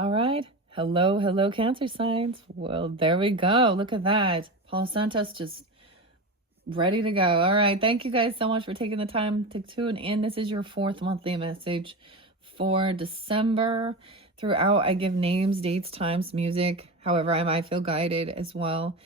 All right. Hello, Cancer signs. Well, there we go. Look at that. Paul Santos just ready to go. All right. Thank you guys so much for taking the time to tune in. This is your fourth monthly message for December. Throughout, I give names, dates, times, music, however I might feel guided as well.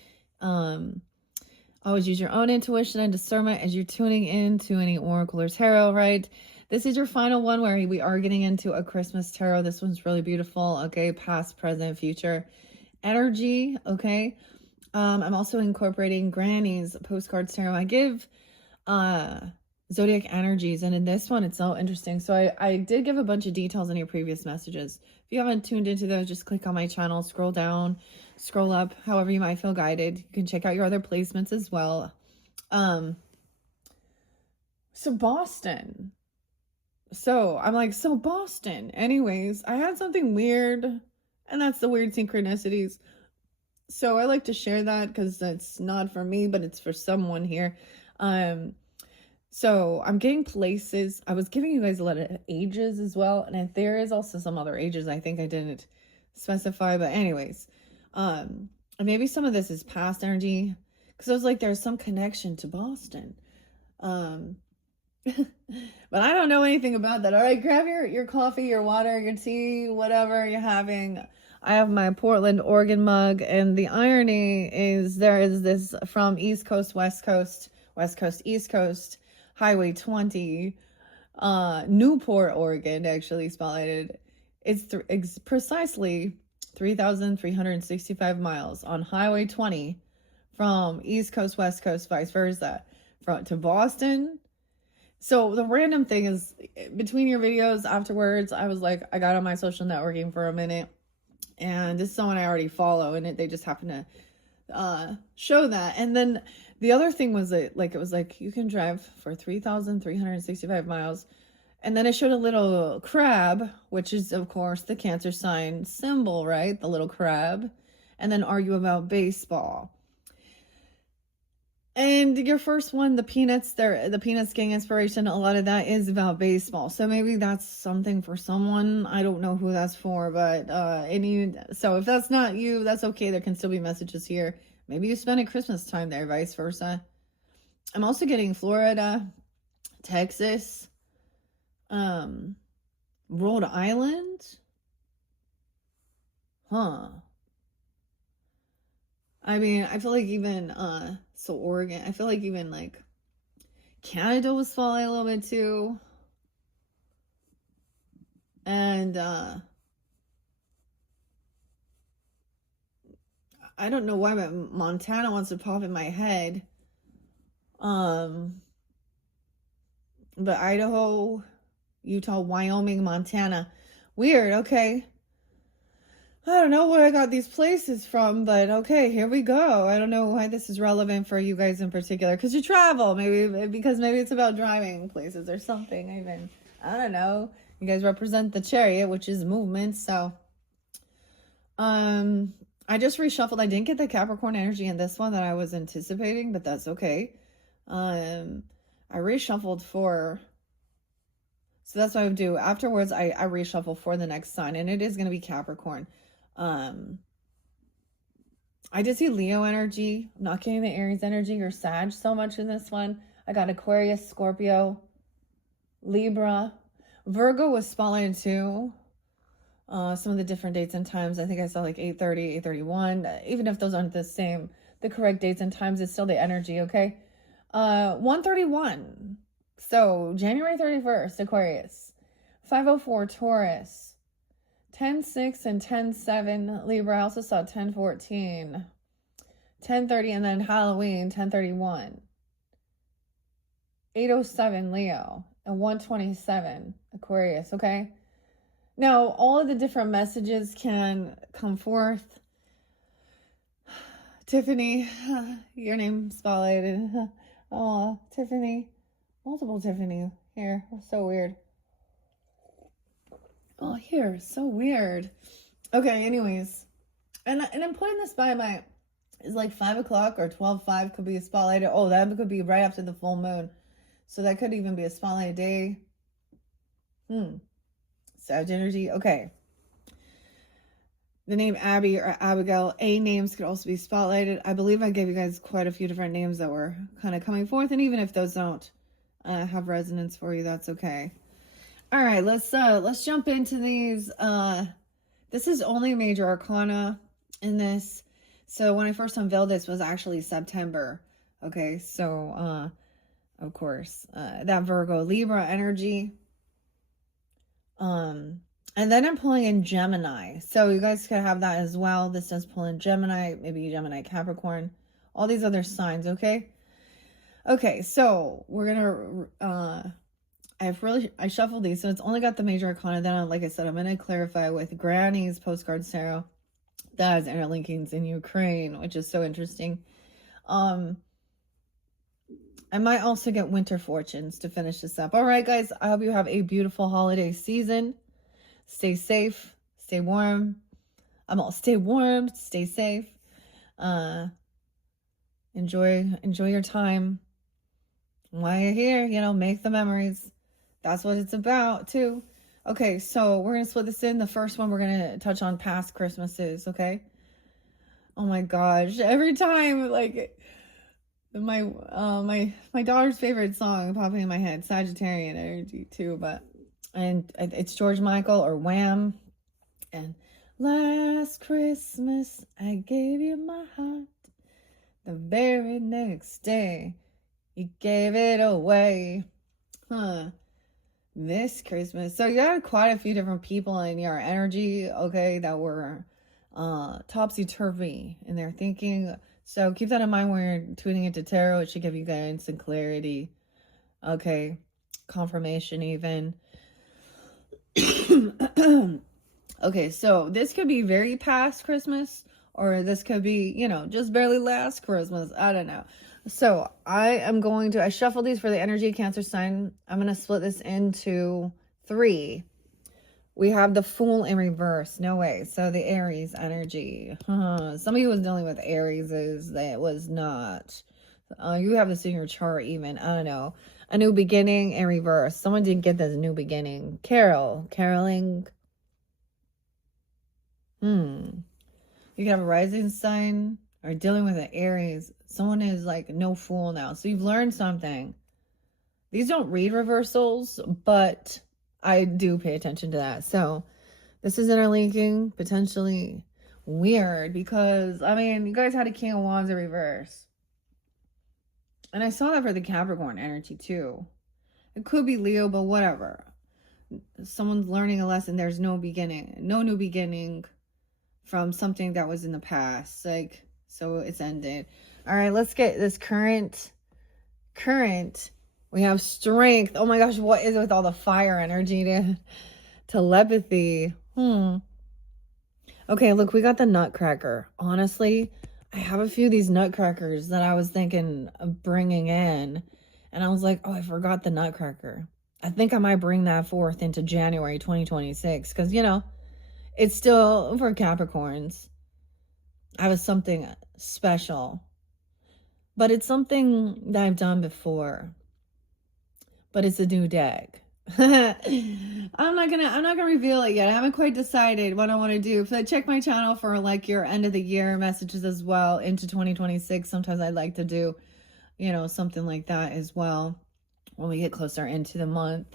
Always use your own intuition and discernment as you're tuning in to any oracle or tarot, right? This is your final one where we are getting into a Christmas tarot. This one's really beautiful, okay? Past, present, future energy, okay? I'm also incorporating Granny's Postcards tarot. I give zodiac energies, and in this one, it's so interesting. So I did give a bunch of details in your previous messages. If you haven't tuned into those, just click on my channel, scroll down, scroll up, however you might feel guided. You can check out your other placements as well. So Boston. So I'm like, so Boston. Anyways, I had something weird, and that's the weird synchronicities. So I like to share that because that's not for me, but it's for someone here. So I'm getting places. I was giving you guys a lot of ages as well, and there is also some other ages I think I didn't specify, but anyways, maybe some of this is past energy because I was like, there's some connection to Boston. But I don't know anything about that. All right, grab your coffee, your water, your tea, whatever you're having. I have my Portland, Oregon mug, and the irony is there is this from East Coast, West Coast, East Coast, Highway 20, Newport, Oregon, actually spotlighted. It's precisely 3,365 miles on Highway 20 from East Coast, West Coast, vice versa, to Boston. So the random thing is, between your videos afterwards, I was like, I got on my social networking for a minute, and this is someone I already follow, and they just happen to show that. And then the other thing was that, it was like, you can drive for 3,365 miles. And then it showed a little crab, which is, of course, the Cancer sign symbol, right? The little crab. And then argue about baseball. And your first one, the Peanuts getting inspiration, a lot of that is about baseball. So maybe that's something for someone. I don't know who that's for, but so if that's not you, that's okay. There can still be messages here. Maybe you spend a Christmas time there, vice versa. I'm also getting Florida, Texas, Rhode Island. I mean, I feel like even, so Oregon, I feel like even like Canada was falling a little bit too. And, I don't know why, but Montana wants to pop in my head. But Idaho, Utah, Wyoming, Montana. Weird, okay. I don't know where I got these places from, but okay, here we go. I don't know why this is relevant for you guys in particular, because you travel, because maybe it's about driving places or something. Even, I don't know. You guys represent the chariot, which is movement. So, I just reshuffled. I didn't get the Capricorn energy in this one that I was anticipating, but that's okay. I reshuffled so that's what I would do. Afterwards, I reshuffle for the next sign, and it is going to be Capricorn. I did see Leo energy. I'm not getting the Aries energy or Sag so much in this one. I got Aquarius, Scorpio, Libra. Virgo was spotlighted too. Some of the different dates and times. I think I saw like 8:30, 8:31. Even if those aren't the correct dates and times, it's still the energy, okay? 1:31. So January 31st, Aquarius. 5:04, Taurus. 10:06 and 10:07, Libra. I also saw 10:14, 10:30, and then Halloween, 10:31. 8:07, Leo, and 1:27, Aquarius, okay? Now, all of the different messages can come forth. Tiffany, your name spotlighted. Oh, Tiffany, multiple Tiffany here. So weird. Oh, here, so weird. Okay, anyways, and I'm putting this by it's like 5 o'clock or 12:05 could be a spotlight. Oh, that could be right after the full moon, so that could even be a spotlight day. Sag energy. Okay. the name Abby or Abigail. A names could also be spotlighted. I believe I gave you guys quite a few different names that were kind of coming forth, and even if those don't have resonance for you, that's okay. All right, let's jump into these. This is only major arcana in this. So when I first unveiled this was actually September. Okay, so of course, that Virgo Libra energy. And then I'm pulling in Gemini. So you guys could have that as well. This does pull in Gemini, maybe Gemini, Capricorn, all these other signs, okay? Okay, so we're gonna I shuffled these, so it's only got the major arcana. Then, like I said, I'm gonna clarify with Granny's Postcards Tarot that has interlinkings in Ukraine, which is so interesting. I might also get winter fortunes to finish this up. All right, guys, I hope you have a beautiful holiday season. Stay safe, stay warm. Stay warm, stay safe. Enjoy your time. While you're here, make the memories. That's what it's about too. Okay, so we're gonna split this in. The first one we're gonna touch on past Christmases, okay? Oh my gosh, every time like my daughter's favorite song popping in my head, Sagittarian energy too, and it's George Michael or Wham. And last Christmas I gave you my heart. The very next day you gave it away. This Christmas. So you had quite a few different people in your energy, okay, that were topsy-turvy in their thinking. So keep that in mind when you're tuning into tarot. It should give you guidance and clarity. Okay. Confirmation even. Okay, so this could be very past Christmas, or this could be, just barely last Christmas. I don't know. So I shuffled these for the energy Cancer sign. I'm going to split this into 3. We have the Fool in reverse. No way. So the Aries energy. Somebody who was dealing with Aries that was not. You have this in your chart even. I don't know. A new beginning in reverse. Someone didn't get this new beginning. Caroling. You can have a rising sign or dealing with an Aries. Someone is like no fool now. So you've learned something. These don't read reversals, but I do pay attention to that. So this is interlinking, potentially weird because, you guys had a King of Wands in reverse. And I saw that for the Capricorn energy too. It could be Leo, but whatever. Someone's learning a lesson. There's no new beginning from something that was in the past. So it's ended. All right, let's get this current. We have strength. Oh my gosh, what is it with all the fire energy to telepathy? Okay, look, we got the Nutcracker. Honestly, I have a few of these Nutcrackers that I was thinking of bringing in. And I was like, oh, I forgot the Nutcracker. I think I might bring that forth into January 2026. Because, it's still for Capricorns. I was something special. But it's something that I've done before. But it's a new deck. I'm not gonna reveal it yet. I haven't quite decided what I want to do. So check my channel for your end of the year messages as well into 2026. Sometimes I like to do, something like that as well when we get closer into the month.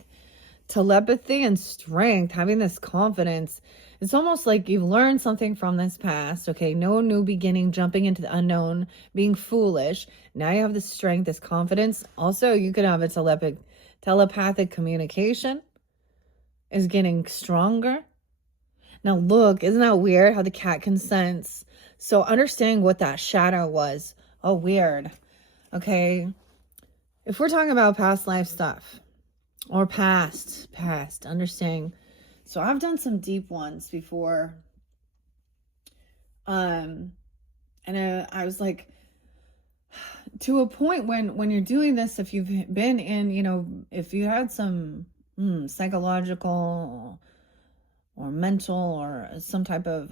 Telepathy and strength, having this confidence. It's almost like you've learned something from this past. Okay, no new beginning, jumping into the unknown, being foolish. Now you have this strength, this confidence. Also, you could have a telepathic communication is getting stronger. Now look, isn't that weird how the cat can sense? So understanding what that shadow was. Oh, weird. Okay. If we're talking about past life stuff or past, understanding. So I've done some deep ones before. And I was like, to a point when you're doing this, if you've been in, if you had some psychological or mental or some type of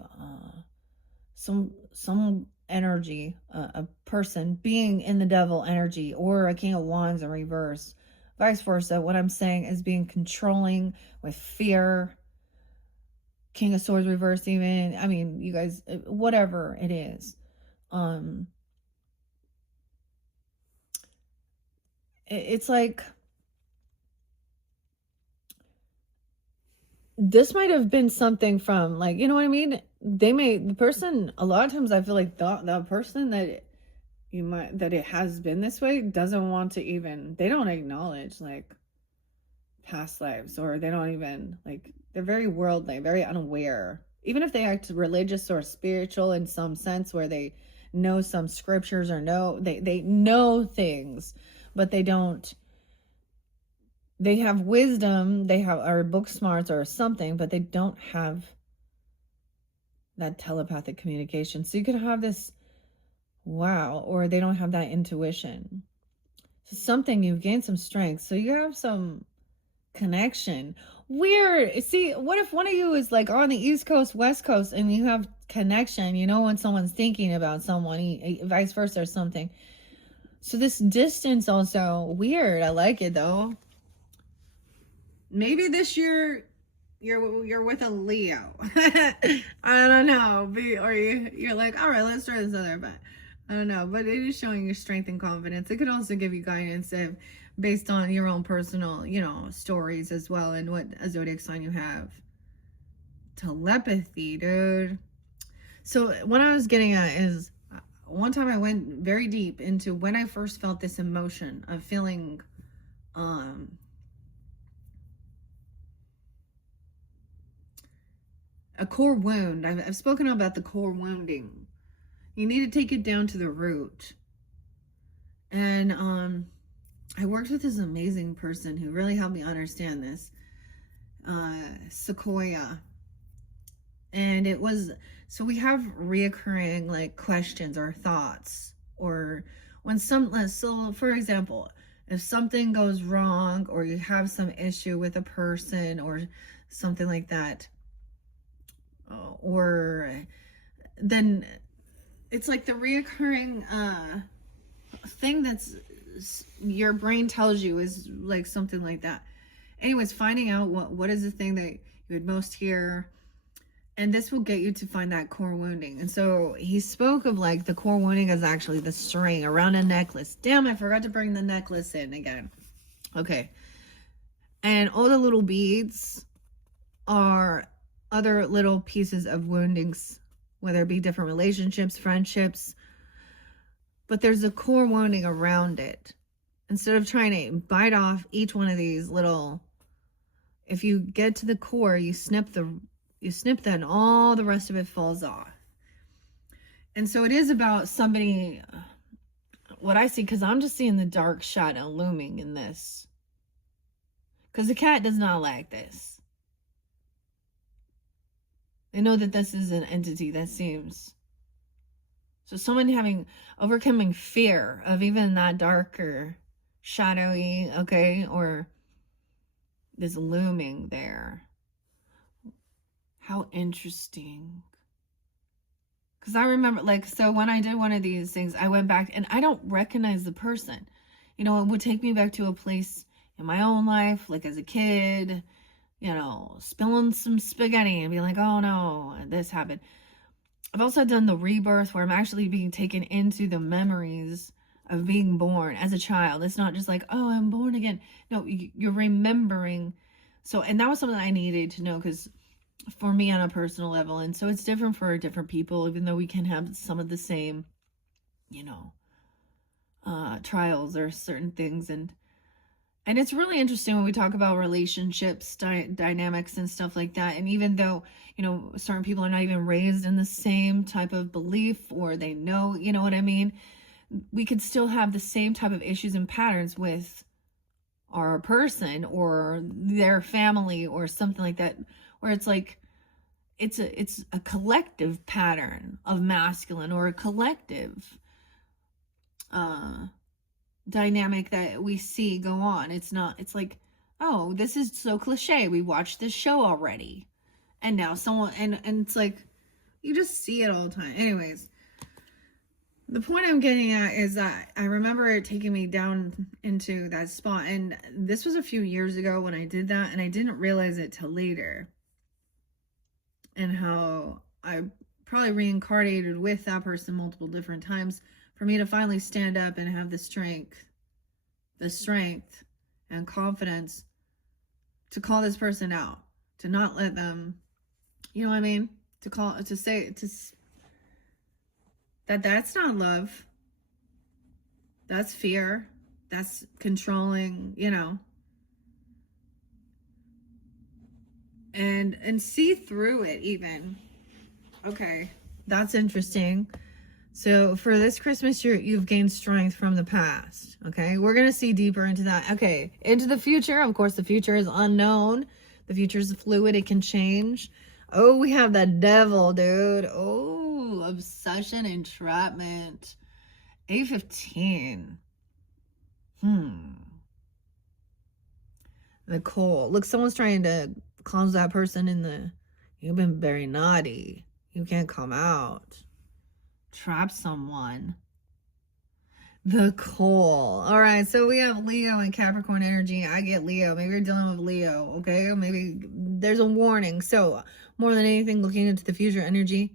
some energy, a person being in the devil energy or a King of Wands in reverse, vice versa. What I'm saying is being controlling with fear, King of Swords reversed even. I mean, you guys, whatever it is. It's like, this might have been something from, like, you know what I mean? The person, a lot of times I feel like the person that that it has been this way doesn't want to even, they don't acknowledge like past lives, or they don't even, like, they're very worldly, very unaware. Even if they act religious or spiritual in some sense, where they know some scriptures or they know things, but they don't, they have wisdom, they have, or book smarts or something, but they don't have that telepathic communication. So you could have this, wow, or they don't have that intuition. So something, you've gained some strength, so you have some connection. Weird. See, what if one of you is like on the East Coast, West Coast, and you have connection, you know, when someone's thinking about someone, vice versa or something. So this distance also weird. I like it though. Maybe this year you're with a Leo. I don't know. Or you're like, all right, let's try this other, but I don't know. But it is showing your strength and confidence. It could also give you guidance if, based on your own personal, you know, stories as well, and what a zodiac sign you have. Telepathy, dude. So what I was getting at is, one time I went very deep into when I first felt this emotion of feeling a core wound. I've spoken about the core wounding. You need to take it down to the root. And I worked with this amazing person who really helped me understand this, Sequoia. And it was, so we have reoccurring like questions or thoughts, or when so for example, if something goes wrong, or you have some issue with a person or something like that, or then it's like the reoccurring thing that's your brain tells you is like something like that. Anyways, finding out what is the thing that you would most hear, and this will get you to find that core wounding. And so he spoke of like the core wounding is actually the string around a necklace. Damn, I forgot to bring the necklace in again. Okay. And all the little beads are other little pieces of woundings, whether it be different relationships, friendships, but there's a core wounding around it. Instead of trying to bite off each one of these little, if you get to the core, you snip that, and all the rest of it falls off. And so it is about somebody, what I see, because I'm just seeing the dark shadow looming in this, because the cat does not like this. I know that this is an entity that seems, so someone overcoming fear of even that darker, shadowy, okay, or this looming there. How interesting. Because I remember, like, so when I did one of these things, I went back and I don't recognize the person. You know, it would take me back to a place in my own life, like as a kid, you know, spilling some spaghetti and be like, oh no, this happened. I've also done the rebirth, where I'm actually being taken into the memories of being born as a child. It's not just like, oh, I'm born again. No, you're remembering. So, and that was something I needed to know, because for me on a personal level, and so it's different for different people, even though we can have some of the same, you know, trials or certain things. And it's really interesting when we talk about relationships, dynamics and stuff like that. And even though, you know, certain people are not even raised in the same type of belief, or they know, you know what I mean? We could still have the same type of issues and patterns with our person or their family or something like that, where it's like, it's a collective pattern of masculine, or a collective dynamic that we see go on. It's like, oh, this is so cliche, we watched this show already, and now someone, and it's like, you just see it all the time. Anyways, the point I'm getting at is that I remember it taking me down into that spot, and this was a few years ago when I did that, and I didn't realize it till later. and how I probably reincarnated with that person multiple different times for me to finally stand up and have the strength and confidence to call this person out, to not let them, you know what I mean? To say that that's not love. That's fear. That's controlling, you know. And see through it even. Okay. That's interesting. So for this Christmas, you've gained strength from the past. Okay. We're going to see deeper into that. Okay. Into the future. Of course, the future is unknown. The future is fluid. It can change. Oh, we have the devil, dude. Oh, obsession, entrapment. A15. The coal. Look, someone's trying to cause that person in the... You've been very naughty. You can't come out. Trap someone. The coal. All right, so we have Leo and Capricorn energy. I get Leo. Maybe you're dealing with Leo, okay? Maybe there's a warning. So more than anything, looking into the future energy,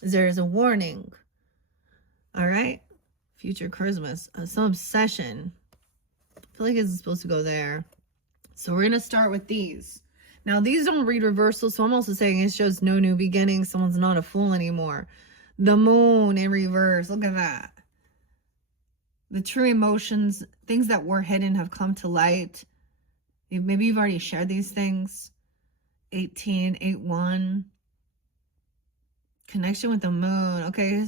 there is a warning. All right? Future Christmas. Some obsession. I feel like it's supposed to go there. So we're going to start with these. Now, these don't read reversal, so I'm also saying it shows no new beginning. Someone's not a fool anymore. The moon in reverse. Look at that. The true emotions, things that were hidden have come to light. Maybe you've already shared these things. 18, 8-1. Connection with the moon. Okay.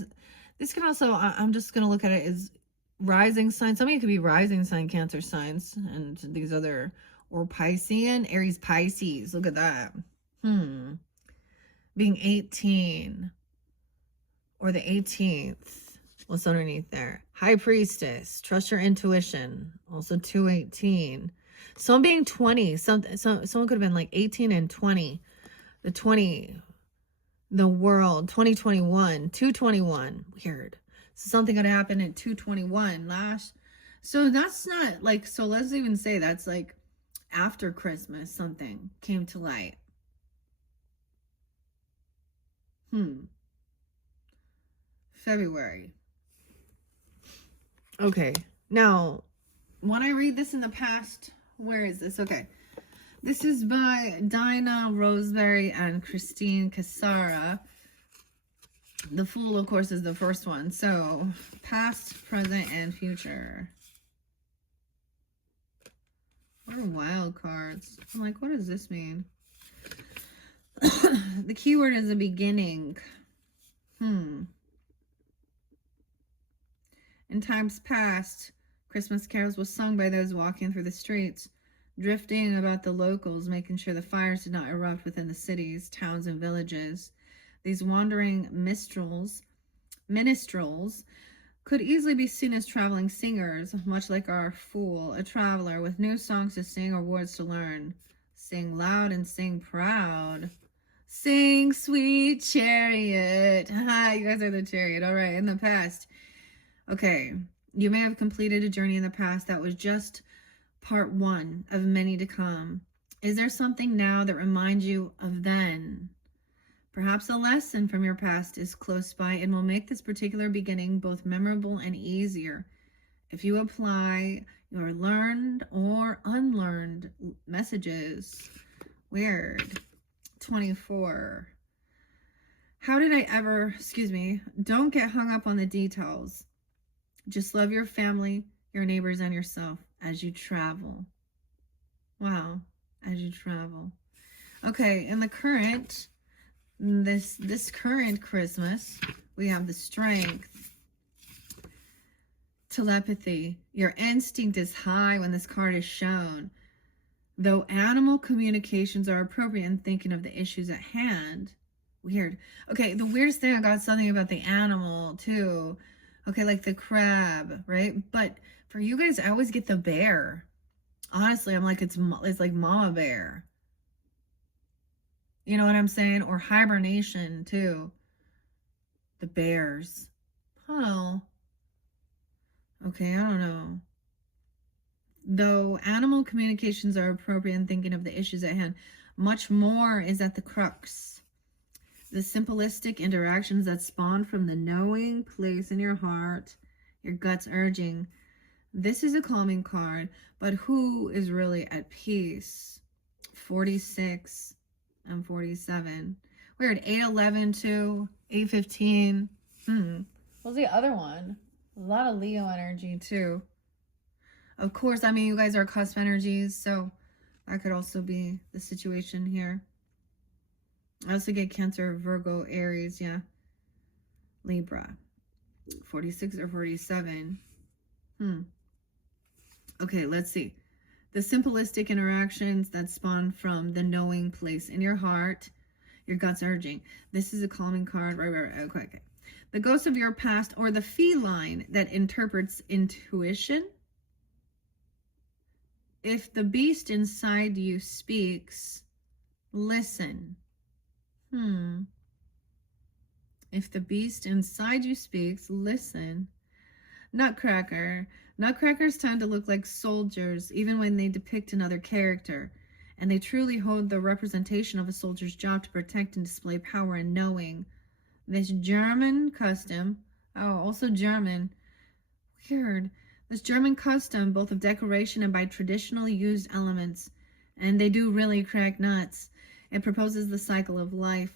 This can also, I'm just going to look at it as rising signs. Some of you could be rising sign Cancer signs and these other, or Piscean, Aries, Pisces. Look at that. Being 18 or the 18th. What's underneath there? High Priestess. Trust your intuition. Also 218. Some being 20. Someone could have been like 18 and 20. The 20. The world. 2021. 221. Weird. So something could happen at 221 last. So that's not like, so let's even say that's like after Christmas something came to light. February. Okay. Now, when I read this in the past, where is this? Okay. This is by Dinah Roseberry and Christine Casara. The Fool, of course, is the first one. So, past, present, and future. What are wild cards? I'm like, what does this mean? The keyword is a beginning. In times past, Christmas carols was sung by those walking through the streets, drifting about the locals, making sure the fires did not erupt within the cities, towns, and villages. These wandering minstrels could easily be seen as traveling singers, much like our Fool, a traveler with new songs to sing or words to learn. Sing loud and sing proud. Sing, sweet chariot. Ha, you guys are the chariot. All right, in the past. Okay, you may have completed a journey in the past that was just part one of many to come. Is there something now that reminds you of then? Perhaps a lesson from your past is close by and will make this particular beginning both memorable and easier if you apply your learned or unlearned messages. Weird. 24. How did I ever, don't get hung up on the details. Just love your family, your neighbors, and yourself as you travel. Wow, as you travel. Okay, in the current, this current Christmas, we have the strength, telepathy. Your instinct is high when this card is shown. Though animal communications are appropriate in thinking of the issues at hand. Weird. Okay, the weirdest thing, I got something about the animal too. Okay, like the crab, right? But for you guys, I always get the bear. Honestly, I'm like, it's like mama bear. You know what I'm saying? Or hibernation too. The bears. Oh. Okay, I don't know. Though animal communications are appropriate in thinking of the issues at hand, much more is at the crux. The simplistic interactions that spawn from the knowing place in your heart, your gut's urging. This is a calming card, but who is really at peace? 46 and 47. Weird. 811 too. 815. What's the other one? A lot of Leo energy too. Of course, I mean, you guys are cusp energies, so that could also be the situation here. I also get Cancer, Virgo, Aries, yeah. Libra. 46 or 47. Okay, let's see. The simplistic interactions that spawn from the knowing place in your heart, your gut's urging. This is a calming card. Right. Okay. The ghost of your past, or the feline that interprets intuition. If the beast inside you speaks, listen. If the beast inside you speaks, listen. Nutcracker. Nutcrackers tend to look like soldiers, even when they depict another character. And they truly hold the representation of a soldier's job to protect and display power and knowing. This German custom, also German, weird. This German custom, both of decoration and by traditionally used elements, and they do really crack nuts. It proposes the cycle of life.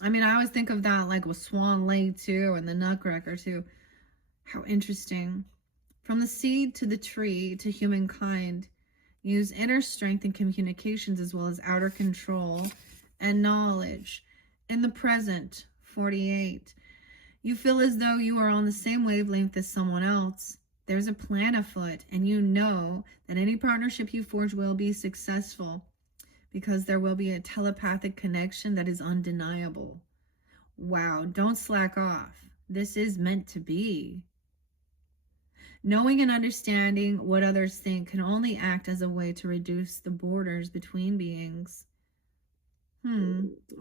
I mean, I always think of that like with Swan Lake too, and the Nutcracker too. How interesting. From the seed to the tree to humankind, use inner strength and communications as well as outer control and knowledge. In the present, 48. You feel as though you are on the same wavelength as someone else. There's a plan afoot, and you know that any partnership you forge will be successful because there will be a telepathic connection that is undeniable. Wow, don't slack off. This is meant to be. Knowing and understanding what others think can only act as a way to reduce the borders between beings.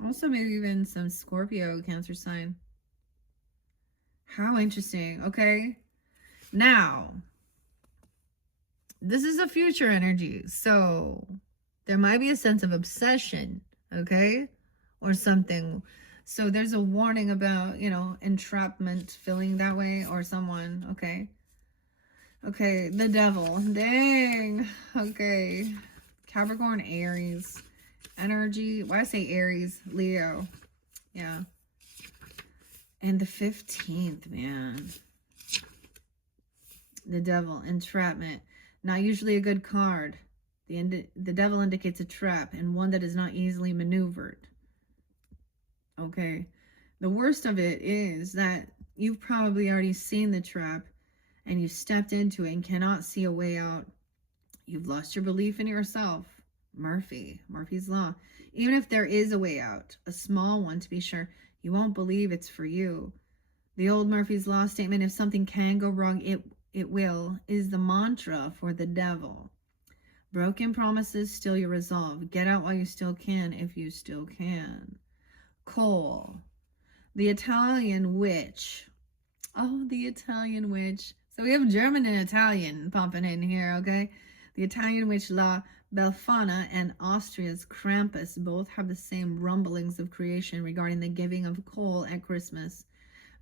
Also maybe even some Scorpio, Cancer sign. How interesting. Okay. Now, this is a future energy, so there might be a sense of obsession, okay, or something. So there's a warning about, entrapment, feeling that way, or someone, okay. Okay, the devil, dang, okay. Capricorn, Aries, energy, why I say Aries, Leo, yeah. And the 15th, man. The devil, entrapment, not usually a good card. The devil indicates a trap and one that is not easily maneuvered. Okay, the worst of it is that you've probably already seen the trap and you stepped into it and cannot see a way out. You've lost your belief in yourself. Murphy's Law. Even if there is a way out, a small one to be sure, you won't believe it's for you. The old Murphy's Law statement, if something can go wrong, it will, is the mantra for the devil. Broken promises steal your resolve. Get out while you still can, if you still can. Coal. The Italian witch. Oh, the Italian witch. So we have German and Italian popping in here, okay? The Italian witch La Befana and Austria's Krampus both have the same rumblings of creation regarding the giving of coal at Christmas.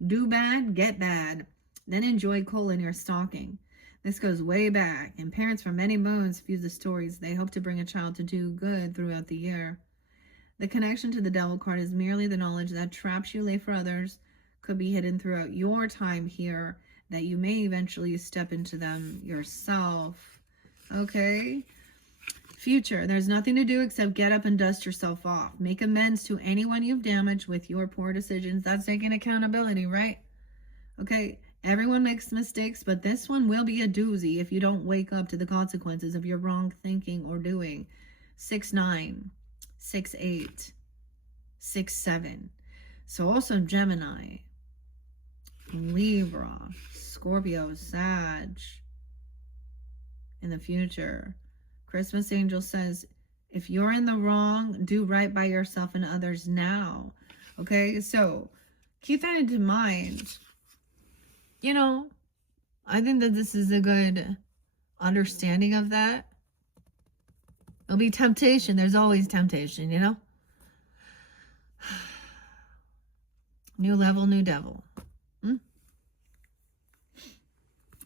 Do bad, get bad. Then enjoy coal in your stocking. This goes way back, and parents from many moons fuse the stories. They hope to bring a child to do good throughout the year. The connection to the devil card is merely the knowledge that traps you lay for others could be hidden throughout your time here, that you may eventually step into them yourself. Okay? Future, there's nothing to do except get up and dust yourself off. Make amends to anyone you've damaged with your poor decisions. That's taking accountability, right? Okay? Everyone makes mistakes, but this one will be a doozy if you don't wake up to the consequences of your wrong thinking or doing. 6-9, 6-8, 6-7. So also Gemini, Libra, Scorpio, Sag. In the future, Christmas angel says, if you're in the wrong, do right by yourself and others now. Okay, so keep that into mind. I think that this is a good understanding of that. There'll be temptation. There's always temptation, New level, new devil.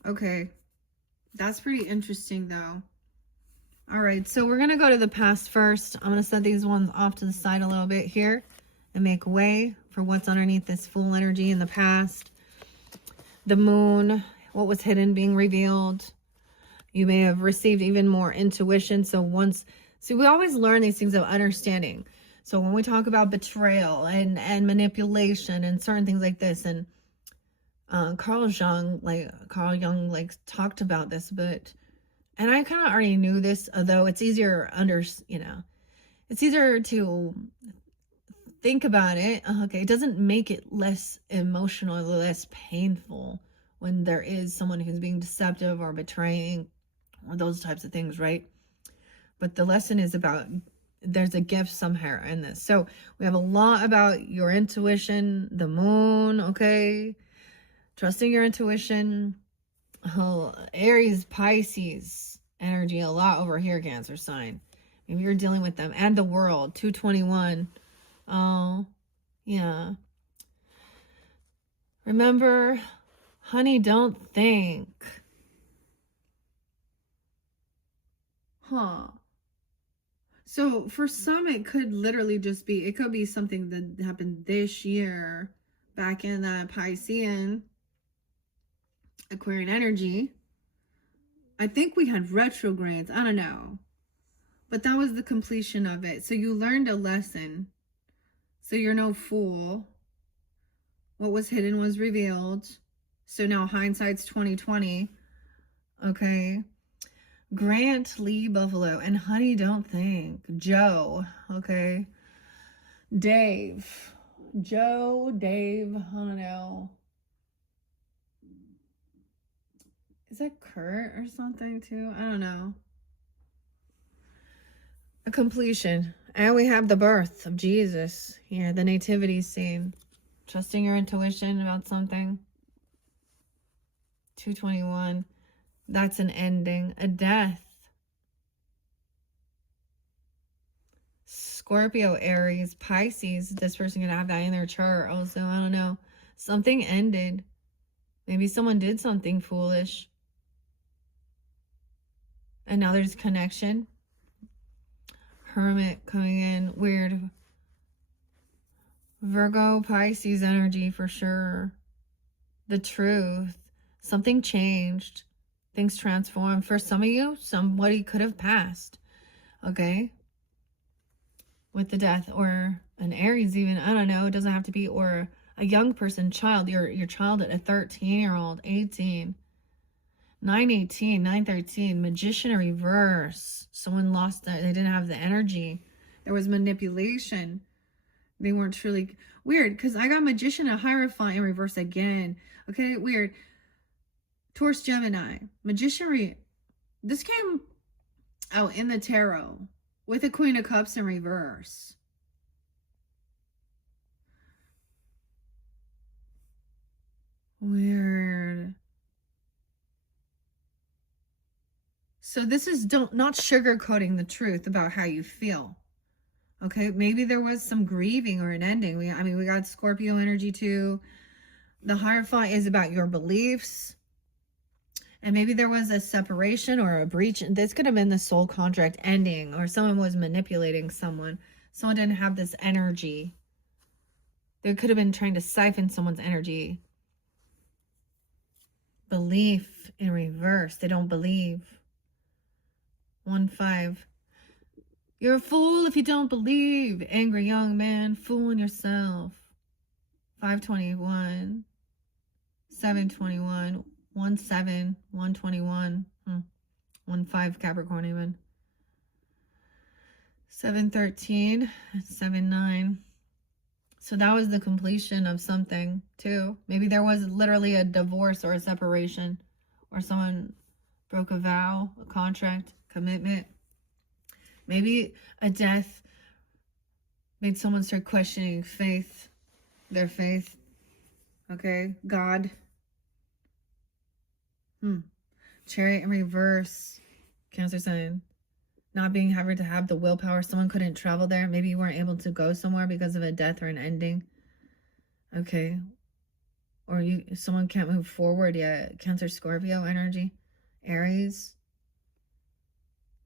Okay. That's pretty interesting, though. All right, so we're going to go to the past first. I'm going to set these ones off to the side a little bit here and make way for what's underneath this full energy in the past. The moon, what was hidden being revealed. You may have received even more intuition. So we always learn these things of understanding. So when we talk about betrayal and manipulation and certain things like this, and Carl Jung talked about this, and I kind of already knew this, although it's easier it's easier to think about it. Okay, it doesn't make it less emotional or less painful when there is someone who's being deceptive or betraying or those types of things, right? But the lesson is about there's a gift somewhere in this. So we have a lot about your intuition, the moon, okay? Trusting your intuition. Aries, Pisces energy a lot over here, Cancer sign. Maybe you're dealing with them. And the world, 221. Oh, yeah. Remember, honey, don't think. So for some, it could literally just be, it could be something that happened this year, back in that Piscean, Aquarian energy. I think we had retrogrades. I don't know. But that was the completion of it. So you learned a lesson. So you're no fool. What was hidden was revealed. So now hindsight's 2020. Okay. Grant, Lee, Buffalo, and honey, don't think. Joe. Okay. Dave. Joe, Dave, I don't know. Is that Kurt or something too? I don't know. A completion. And we have the birth of Jesus. Yeah, the nativity scene. Trusting your intuition about something. 221. That's an ending. A death. Scorpio, Aries, Pisces. This person can have that in their chart also. I don't know. Something ended. Maybe someone did something foolish. And now there's connection. Hermit coming in. Weird. Virgo, Pisces energy for sure. The truth. Something changed. Things transformed. For some of you, somebody could have passed. Okay? With the death. Or an Aries even. I don't know. It doesn't have to be. Or a young person, child. Your child at a 13-year-old, 18. 918, 913, Magician in reverse. Someone lost that. They didn't have the energy. There was manipulation. They weren't truly weird. Because I got Magician and Hierophant in reverse again. Okay, weird. Taurus, Gemini. Magician. This came out in the tarot with the Queen of Cups in reverse. Weird. So this is not sugarcoating the truth about how you feel. Okay, maybe there was some grieving or an ending. We got Scorpio energy too. The Hierophant is about your beliefs. And maybe there was a separation or a breach. This could have been the soul contract ending, or someone was manipulating someone. Someone didn't have this energy. They could have been trying to siphon someone's energy. Belief in reverse. They don't believe. 1-5. You're a fool if you don't believe. Angry young man, fooling yourself. 521. 721. 1-7. 121. 1-5 Capricorn even. 7-13. 7-9. So that was the completion of something too. Maybe there was literally a divorce or a separation, or someone broke a vow, a contract, commitment. Maybe a death made someone start questioning faith, their faith. Okay, God. Chariot in reverse, Cancer sign. Not having to have the willpower. Someone couldn't travel there. Maybe you weren't able to go somewhere because of a death or an ending. Okay. Or someone can't move forward yet. Cancer, Scorpio energy. Aries.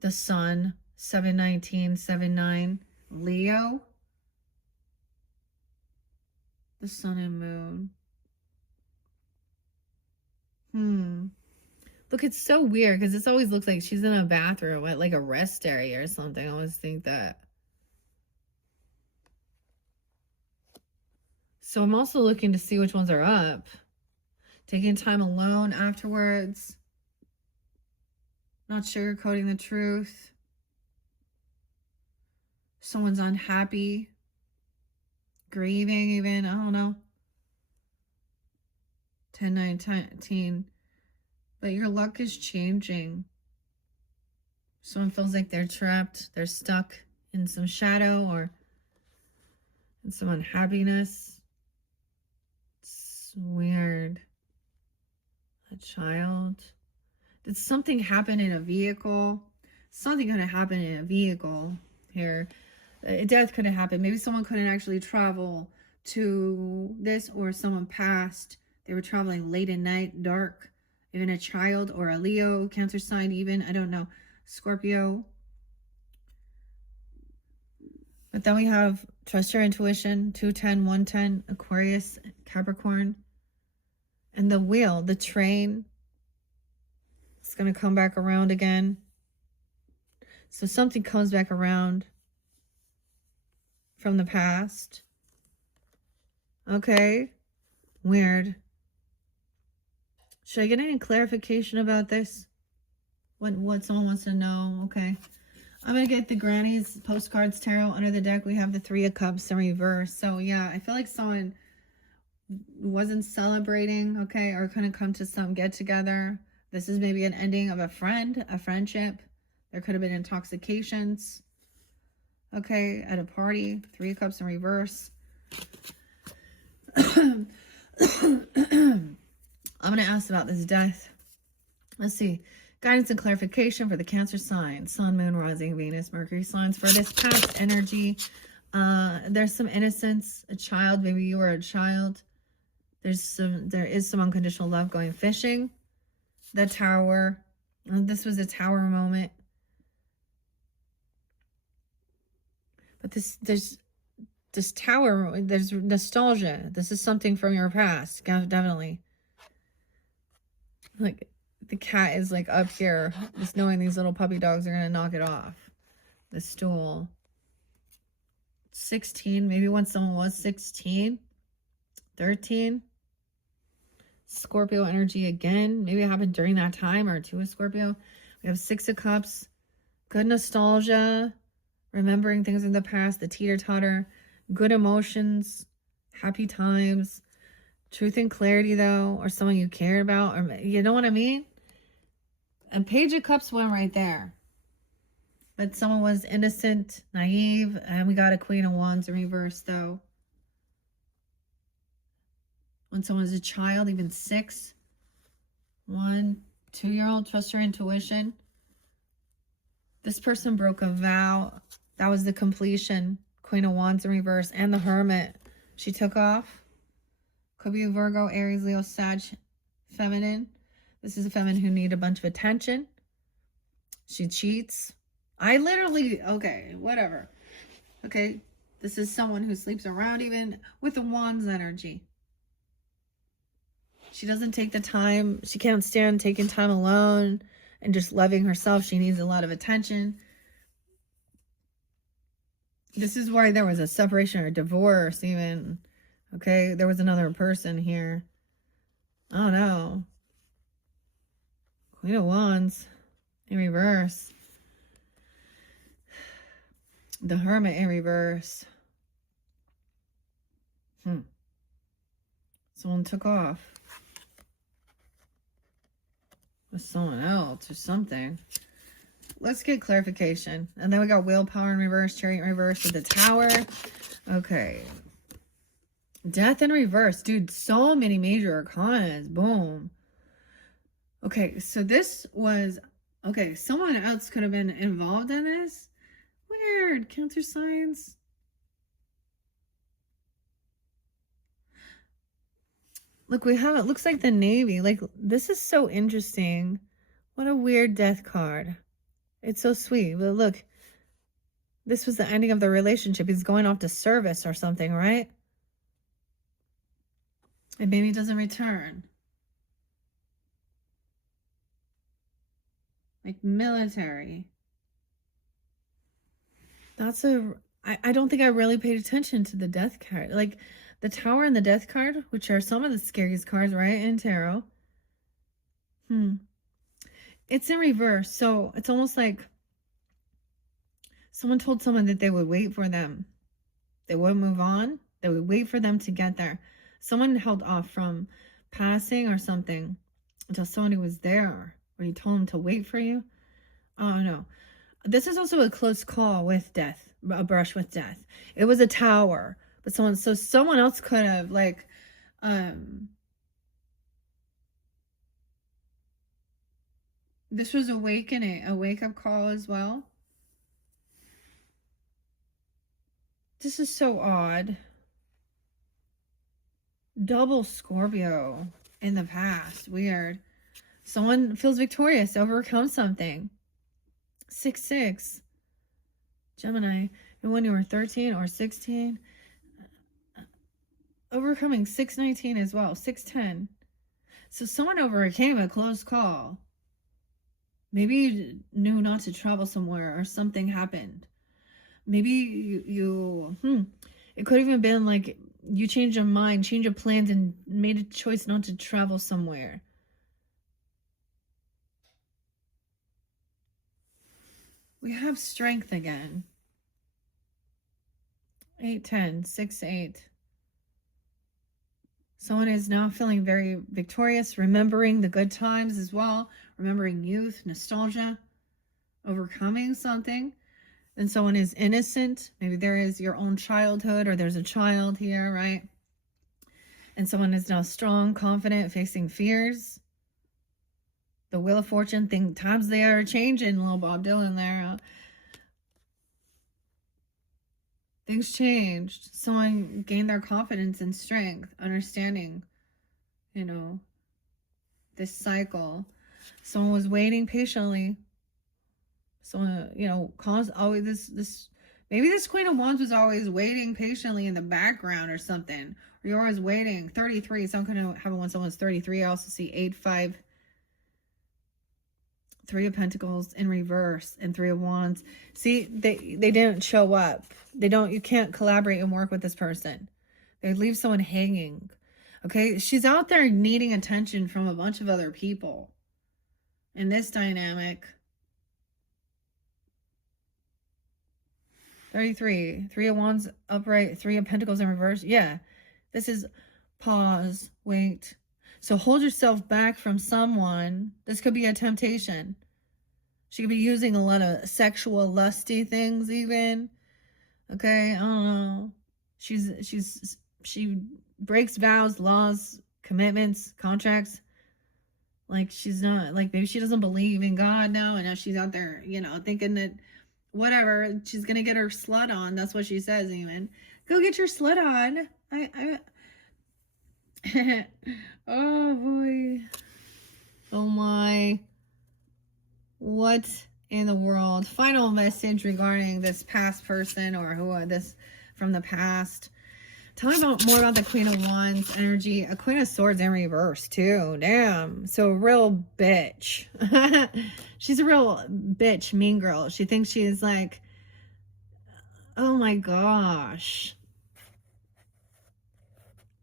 The Sun, 7/19/79. Leo. The Sun and Moon. Look, it's so weird because it always looks like she's in a bathroom at like a rest area or something. I always think that. So I'm also looking to see which ones are up. Taking time alone afterwards. Not sugarcoating the truth. Someone's unhappy. Grieving even. I don't know. 10/19. But your luck is changing. Someone feels like they're trapped. They're stuck in some shadow or in some unhappiness. It's weird. A child. Did something happen in a vehicle? Something could have happened in a vehicle here. Death could have happened. Maybe someone couldn't actually travel to this, or someone passed. They were traveling late at night, dark. Even a child or a Leo, Cancer sign even. I don't know. Scorpio. But then we have trust your intuition, 210, 110, Aquarius, Capricorn. And the wheel, the train. It's going to come back around again. So something comes back around from the past. Okay. Weird. Should I get any clarification about this? What someone wants to know? Okay. I'm going to get the Granny's Postcards Tarot. Under the deck, we have the Three of Cups in reverse. So, yeah, I feel like someone wasn't celebrating, okay, or couldn't come to some get-together. This is maybe an ending of a friendship. There could have been intoxications, okay, at a party. Three of Cups in reverse. I'm going to ask about this death. Let's see. Guidance and clarification for the Cancer sign. Sun, Moon, Rising, Venus, Mercury signs. For this past energy, there's some innocence. A child, maybe you were a child. There is some unconditional love. Going fishing. The Tower. This was a Tower moment. But there's Tower, there's nostalgia. This is something from your past, definitely. Like, the cat is like up here, just knowing these little puppy dogs are gonna knock it off. The stool. 16, maybe when someone was 16. 13. Scorpio energy again. Maybe it happened during that time, or to a Scorpio. We have Six of Cups. Good nostalgia. Remembering things in the past. The teeter-totter. Good emotions. Happy times. Truth and clarity, though, or someone you care about, or you know what I mean? And Page of Cups went right there. But someone was innocent, naive, and we got a Queen of Wands in reverse, though. When someone's a child, even 6. 1, 2-year-old, trust your intuition. This person broke a vow. That was the completion. Queen of Wands in reverse, and the Hermit. She took off. Could be a Virgo, Aries, Leo, Sag, feminine. This is a feminine who needs a bunch of attention. She cheats. Okay, whatever. Okay, this is someone who sleeps around even with the Wands energy. She doesn't take the time. She can't stand taking time alone and just loving herself. She needs a lot of attention. This is why there was a separation or divorce even. Okay, there was another person here. I don't know. Queen of Wands in reverse. The Hermit in reverse. Someone took off with someone else or something. Let's get clarification. And then we got Willpower in reverse, Chariot in reverse with the Tower. Okay. Death in reverse. Dude, so many major arcanas. Boom. Okay, so this was... Okay, someone else could have been involved in this. Weird. Cancer signs. Look, we have, it looks like the Navy. Like, this is so interesting. What a weird death card. It's so sweet. But look, this was the ending of the relationship. He's going off to service or something, right? And maybe he doesn't return. Like military. That's I don't think I really paid attention to the death card. Like the Tower and the death card, which are some of the scariest cards, right, in tarot. It's in reverse. So it's almost like someone told someone that they would wait for them. They wouldn't move on. They would wait for them to get there. Someone held off from passing or something until somebody was there, or you told them to wait for you. Oh no. This is also a close call with death, a brush with death. It was a tower, but someone else could have like, this was a wake-up call as well. This is so odd. Double Scorpio in the past. Weird. Someone feels victorious, overcome something. 6-6. Gemini. And when you were 13 or 16. Overcoming 6-19 as well. 6-10. So someone overcame a close call. Maybe you knew not to travel somewhere or something happened. Maybe it could have even been like you changed your mind, changed your plans, and made a choice not to travel somewhere. We have strength again. 8-10, 6-8. Someone is now feeling very victorious, remembering the good times as well, remembering youth, nostalgia, overcoming something. And someone is innocent. Maybe there is your own childhood, or there's a child here, right? And someone is now strong, confident, facing fears. The Wheel of Fortune thing, times they are changing, little Bob Dylan there. Things changed. Someone gained their confidence and strength, understanding, this cycle. Someone was waiting patiently. Someone, caused always this, maybe this Queen of Wands was always waiting patiently in the background or something. Or you're always waiting. 33, someone could have when someone's 33. I also see 8-5. 3 of Pentacles in reverse and 3 of Wands. See, they didn't show up. You can't collaborate and work with this person. They leave someone hanging. Okay, she's out there needing attention from a bunch of other people. In this dynamic, 33, 3 of Wands upright, 3 of Pentacles in reverse. Yeah, this is pause, wait. So hold yourself back from someone. This could be a temptation. She could be using a lot of sexual, lusty things even. Okay, I don't know. She breaks vows, laws, commitments, contracts. Like she's not, like maybe she doesn't believe in God now, and now she's out there, thinking that whatever, she's gonna get her slut on. That's what she says even. Go get your slut on. Oh boy. Oh my. What in the world? Final message regarding this past person, or who this from the past. Tell me more about the Queen of Wands energy. A Queen of Swords in reverse too. Damn. So a real bitch. She's a real bitch, mean girl. She thinks she's like, oh my gosh.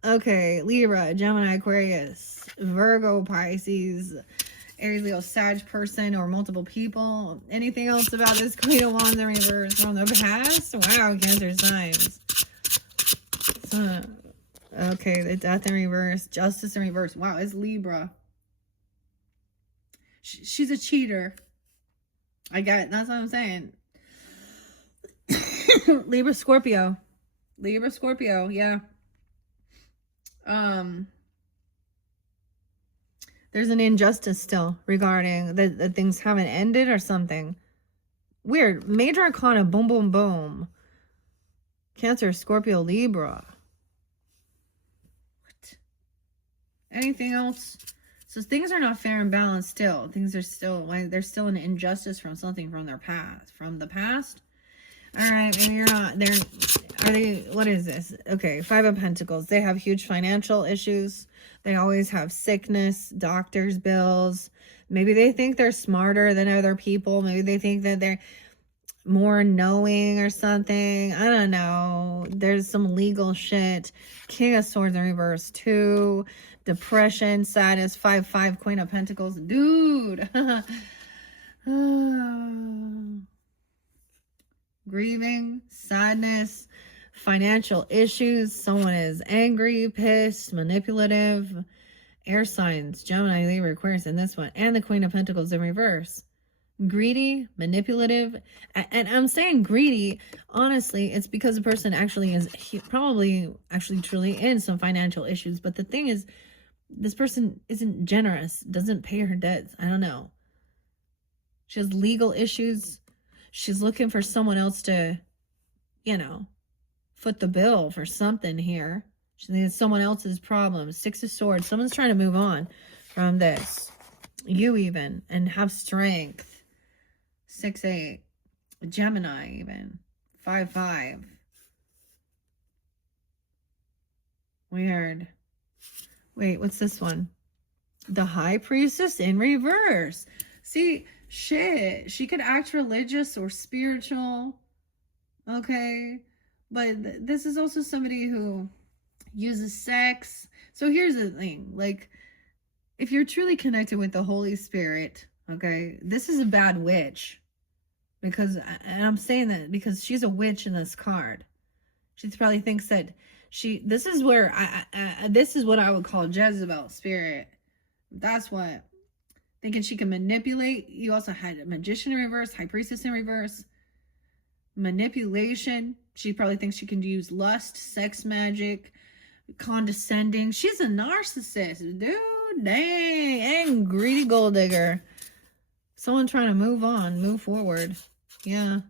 Okay, Libra, Gemini, Aquarius, Virgo, Pisces, Aries, Leo, Sag person, or multiple people. Anything else about this Queen of Wands in reverse from the past? Wow, Cancer signs. Okay, the Death in reverse, Justice in reverse. Wow, it's Libra. She's a cheater. I got it. That's what I'm saying. Libra, Scorpio. Libra, Scorpio, yeah. There's an injustice still regarding that things haven't ended or something. Weird. Major Arcana, boom, boom, boom. Cancer, Scorpio, Libra. What? Anything else? So things are not fair and balanced still. Things are still, like, there's still an injustice from something from their past. From the past? All right, maybe you're not. Are they, what is this? Okay, Five of Pentacles. They have huge financial issues. They always have sickness, doctor's bills. Maybe they think they're smarter than other people. Maybe they think that they're more knowing or something. I don't know. There's some legal shit. King of Swords in reverse, 2. Depression, sadness, 5, Queen of Pentacles. Dude. Grieving, sadness, financial issues. Someone is angry, pissed, manipulative. Air signs, Gemini, Libra, Aquarius in this one. And the Queen of Pentacles in reverse. Greedy, manipulative. And I'm saying greedy, honestly, it's because the person actually is probably actually truly in some financial issues. But the thing is, this person isn't generous, doesn't pay her debts. I don't know. She has legal issues. She's looking for someone else to, you know, foot the bill for something here. She needs someone else's problem. 6 of Swords. Someone's trying to move on from this. You even. And have strength. 6-8. Gemini even. 5-5. Weird. Wait, what's this one? The High Priestess in reverse. See, shit. She could act religious or spiritual. Okay. But this is also somebody who uses sex. So here's the thing. Like, if you're truly connected with the Holy Spirit, okay, this is a bad witch. Because, and I'm saying that because she's a witch in this card. She probably thinks that this is where, this is what I would call Jezebel spirit. That's what. Thinking she can manipulate. You also had a Magician in reverse, High Priestess in reverse. Manipulation. She probably thinks she can use lust, sex magic, condescending. She's a narcissist, dude. Dang. And greedy gold digger. Someone trying to move on, move forward. Yeah.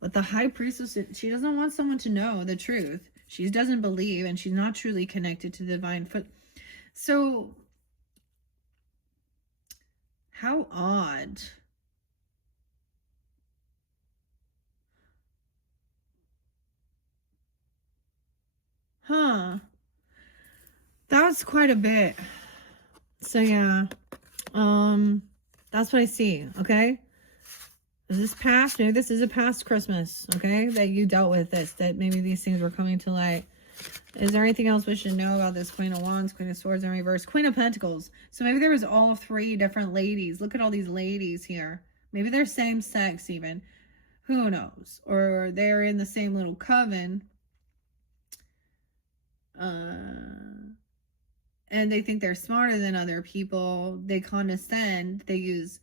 But the High Priestess, she doesn't want someone to know the truth. She doesn't believe, and she's not truly connected to the divine foot. So, how odd. Huh. That was quite a bit. So, yeah. That's what I see, okay? Is this past? Maybe this is a past Christmas, okay? That you dealt with this, that maybe these things were coming to light. Is there anything else we should know about this Queen of Wands, Queen of Swords in reverse, Queen of Pentacles? So maybe there was all 3 different ladies. Look at all these ladies here. Maybe they're same sex even. Who knows? Or they're in the same little coven. And they think they're smarter than other people. They condescend. They use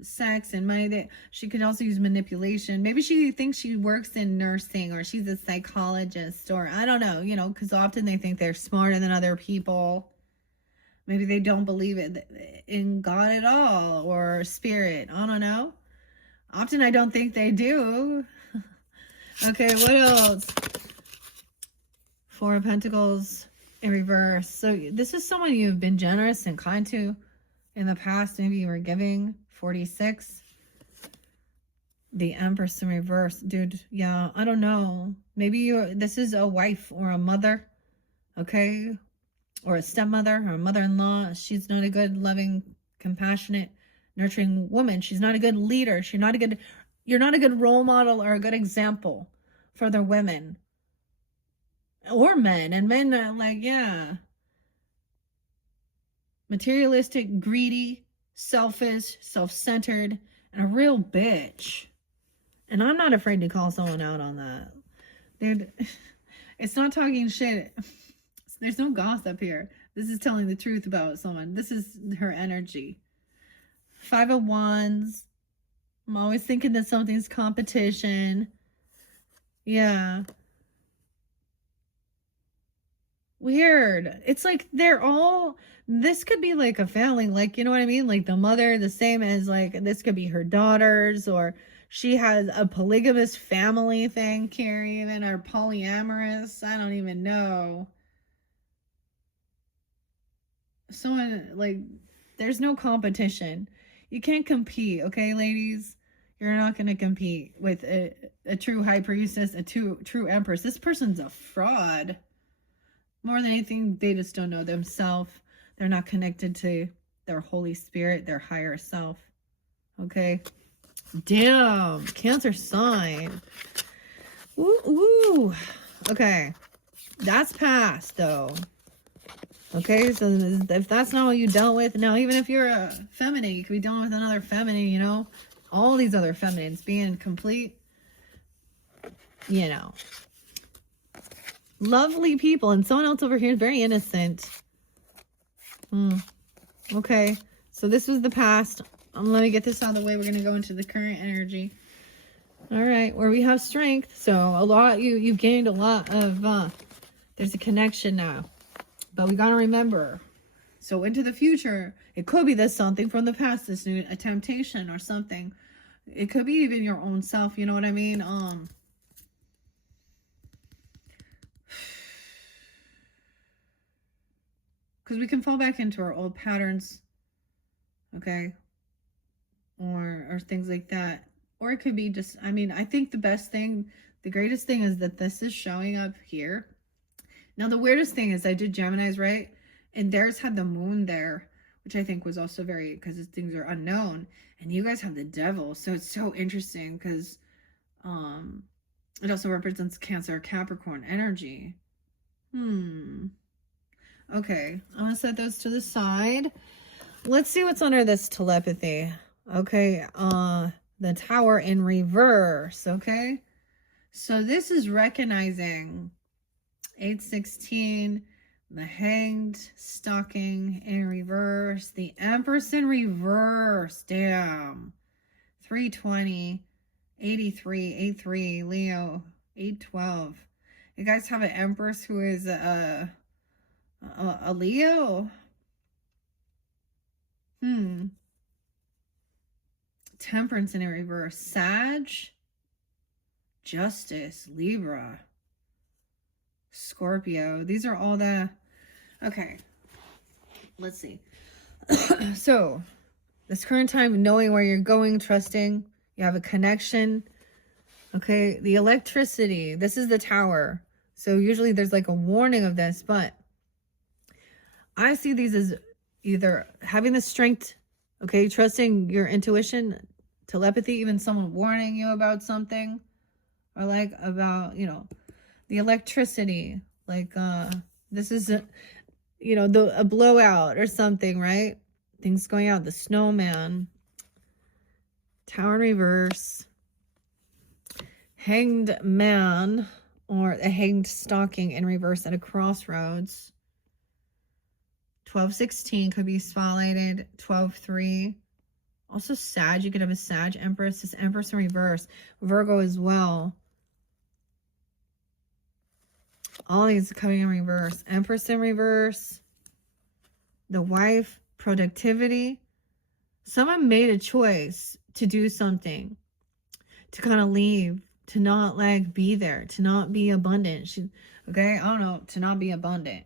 sex and money. She could also use manipulation. Maybe she thinks she works in nursing, or she's a psychologist, or I don't know, you know, because often they think they're smarter than other people. Maybe they don't believe in God at all, or spirit. I don't know. Often I don't think they do. Okay, what else? 4 of Pentacles in reverse. So this is someone you've been generous and kind to in the past. Maybe you were giving. 46. The Empress in reverse. Dude, yeah, I don't know. Maybe this is a wife or a mother, okay? Or a stepmother or a mother-in-law. She's not a good, loving, compassionate, nurturing woman. She's not a good leader. You're not a good role model or a good example for other women. Or men. And men are like, yeah. Materialistic, greedy, selfish, self-centered, and a real bitch. And I'm not afraid to call someone out on that. Dude, it's not talking shit. There's no gossip here. This is telling the truth about someone. This is her energy. 5 of Wands. I'm always thinking that something's competition. Yeah. Weird. It's like they're all, this could be like a family, like, you know what I mean? Like the mother, the same as like, this could be her daughters, or she has a polygamous family thing, Carrie, even, or polyamorous. I don't even know. someone like, there's no competition. You can't compete, okay, ladies? You're not going to compete with a true high priestess, a true empress. This person's a fraud. More than anything, they just don't know themselves. They're not connected to their Holy Spirit, their higher self. Okay? Damn. Cancer sign. Ooh. Okay. That's past, though. Okay, so if that's not what you dealt with, now even if you're a feminine, you could be dealing with another feminine, you know? All these other feminines being complete, you know. Lovely people. And someone else over here is very innocent. Okay, so this was the past. Let me get this out of the way. We're going to go into the current energy. All right, where we have strength. So you've gained a lot of, there's a connection now. But we got to remember, so into the future, it could be this something from the past, this new, a temptation or something. It could be even your own self, you know what I mean? Because we can fall back into our old patterns, okay? Or things like that. Or it could be just, I mean, I think the best thing, the greatest thing is that this is showing up here. Now, the weirdest thing is I did Gemini's, right? And theirs had the moon there, which I think was also very, because things are unknown. And you guys have the devil. So it's so interesting because it also represents Cancer, Capricorn energy. Okay, I'm going to set those to the side. Let's see what's under this telepathy. Okay, the Tower in reverse, okay? So this is recognizing 816, the Hanged, Stalking in reverse, the Empress in reverse, damn. 320, 83, 83, Leo, 812. You guys have an Empress who is a Leo? Temperance in a reverse, Sag, Justice, Libra, Scorpio. These are all the, okay, let's see. So this current time, knowing where you're going, trusting, you have a connection. Okay, the electricity, this is the Tower. So usually there's like a warning of this, but I see these as either having the strength, okay, trusting your intuition, telepathy, even someone warning you about something, or like about, you know, the electricity, like this is you know, a blowout or something, right? Things going out, the snowman, Tower in reverse, Hanged Man, or the Hanged Stalking in reverse at a crossroads. 1216 could be spotlighted. 12-3. Also Sag, you could have a Sag Empress. This Empress in reverse. Virgo as well. All these are coming in reverse. Empress in reverse. The Wife. Productivity. Someone made a choice to do something. To kind of leave. To not like be there. To not be abundant. Okay? I don't know. To not be abundant.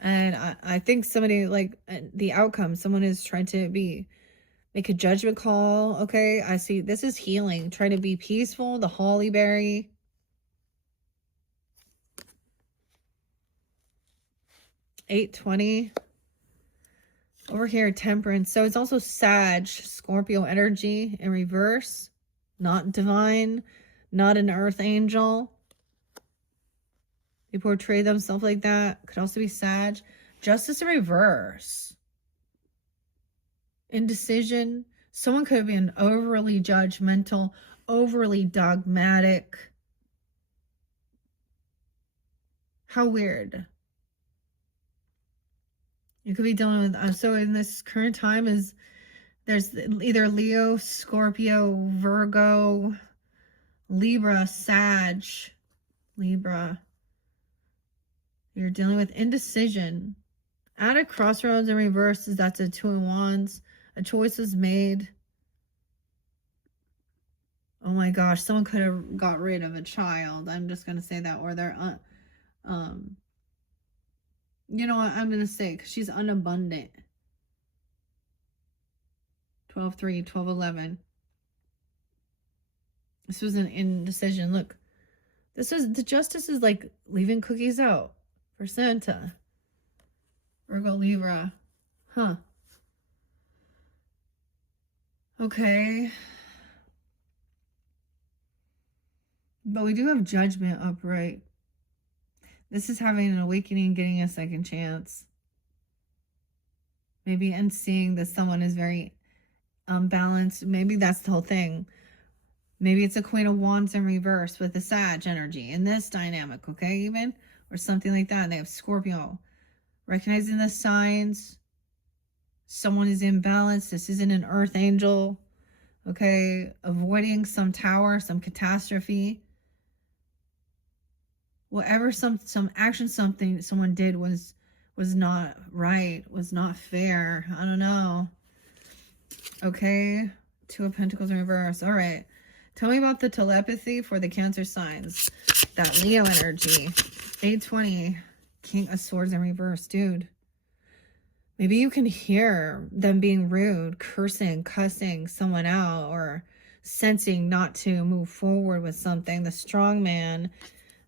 And I think somebody, like, the outcome, someone is trying to make a judgment call, okay? I see, this is healing, trying to be peaceful, the Hollyberry. $8.20. Over here, Temperance. So it's also Sag, Scorpio energy in reverse. Not divine, not an earth angel. They portray themselves like that. Could also be Sag. Justice in reverse. Indecision. Someone could have been overly judgmental, overly dogmatic. How weird. You could be dealing with, so in this current time there's either Leo, Scorpio, Virgo, Libra, Sag, Libra. You're dealing with indecision. At a crossroads in reverse, that's a 2 of Wands. A choice is made. Oh my gosh, someone could have got rid of a child. I'm just going to say that. Or they're, You know what? I'm going to say, because she's unabundant. 12-3, 12-11. This was an indecision. Look, this is, the justice is like leaving cookies out for Santa. Virgo, Libra. Huh. Okay. But we do have Judgment upright. This is having an awakening, getting a second chance. Maybe and seeing that someone is very unbalanced. Maybe that's the whole thing. Maybe it's a Queen of Wands in reverse with the Sag energy in this dynamic, okay, even? Or something like that. And they have Scorpio. Recognizing the signs. Someone is imbalanced. This isn't an earth angel. Okay, avoiding some tower, some catastrophe. Whatever some action, something someone did was not right, was not fair. I don't know. Okay, Two of Pentacles in reverse. All right. Tell me about the telepathy for the Cancer signs. That Leo energy. 820. King of Swords in reverse. Dude. Maybe you can hear them being rude, cursing, cussing someone out, or sensing not to move forward with something. The strong man.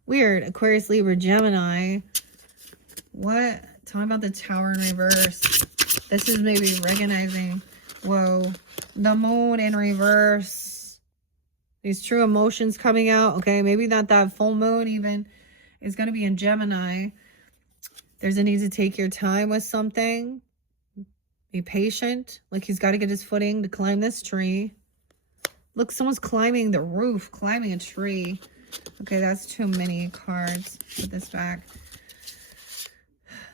Weird. Aquarius, Libra, Gemini. What? Tell me about the Tower in reverse. This is maybe recognizing, whoa, the Moon in reverse. These true emotions coming out. Okay, maybe not that full moon even is going to be in Gemini. There's a need to take your time with something. Be patient. Like he's got to get his footing to climb this tree. Look, someone's climbing the roof, climbing a tree. Okay, that's too many cards. Put this back.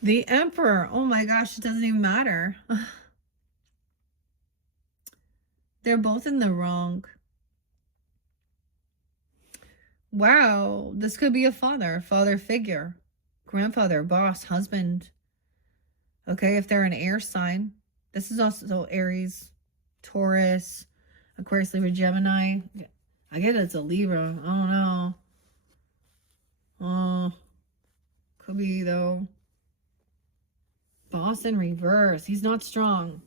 The Emperor. Oh my gosh, it doesn't even matter. They're both in the wrong. Wow, this could be a father figure. Grandfather, boss, husband. Okay, if they're an air sign. This is also Aries, Taurus, Aquarius, Libra, Gemini. I get it's a Libra. I don't know. Oh, could be though. Boss in reverse. He's not strong.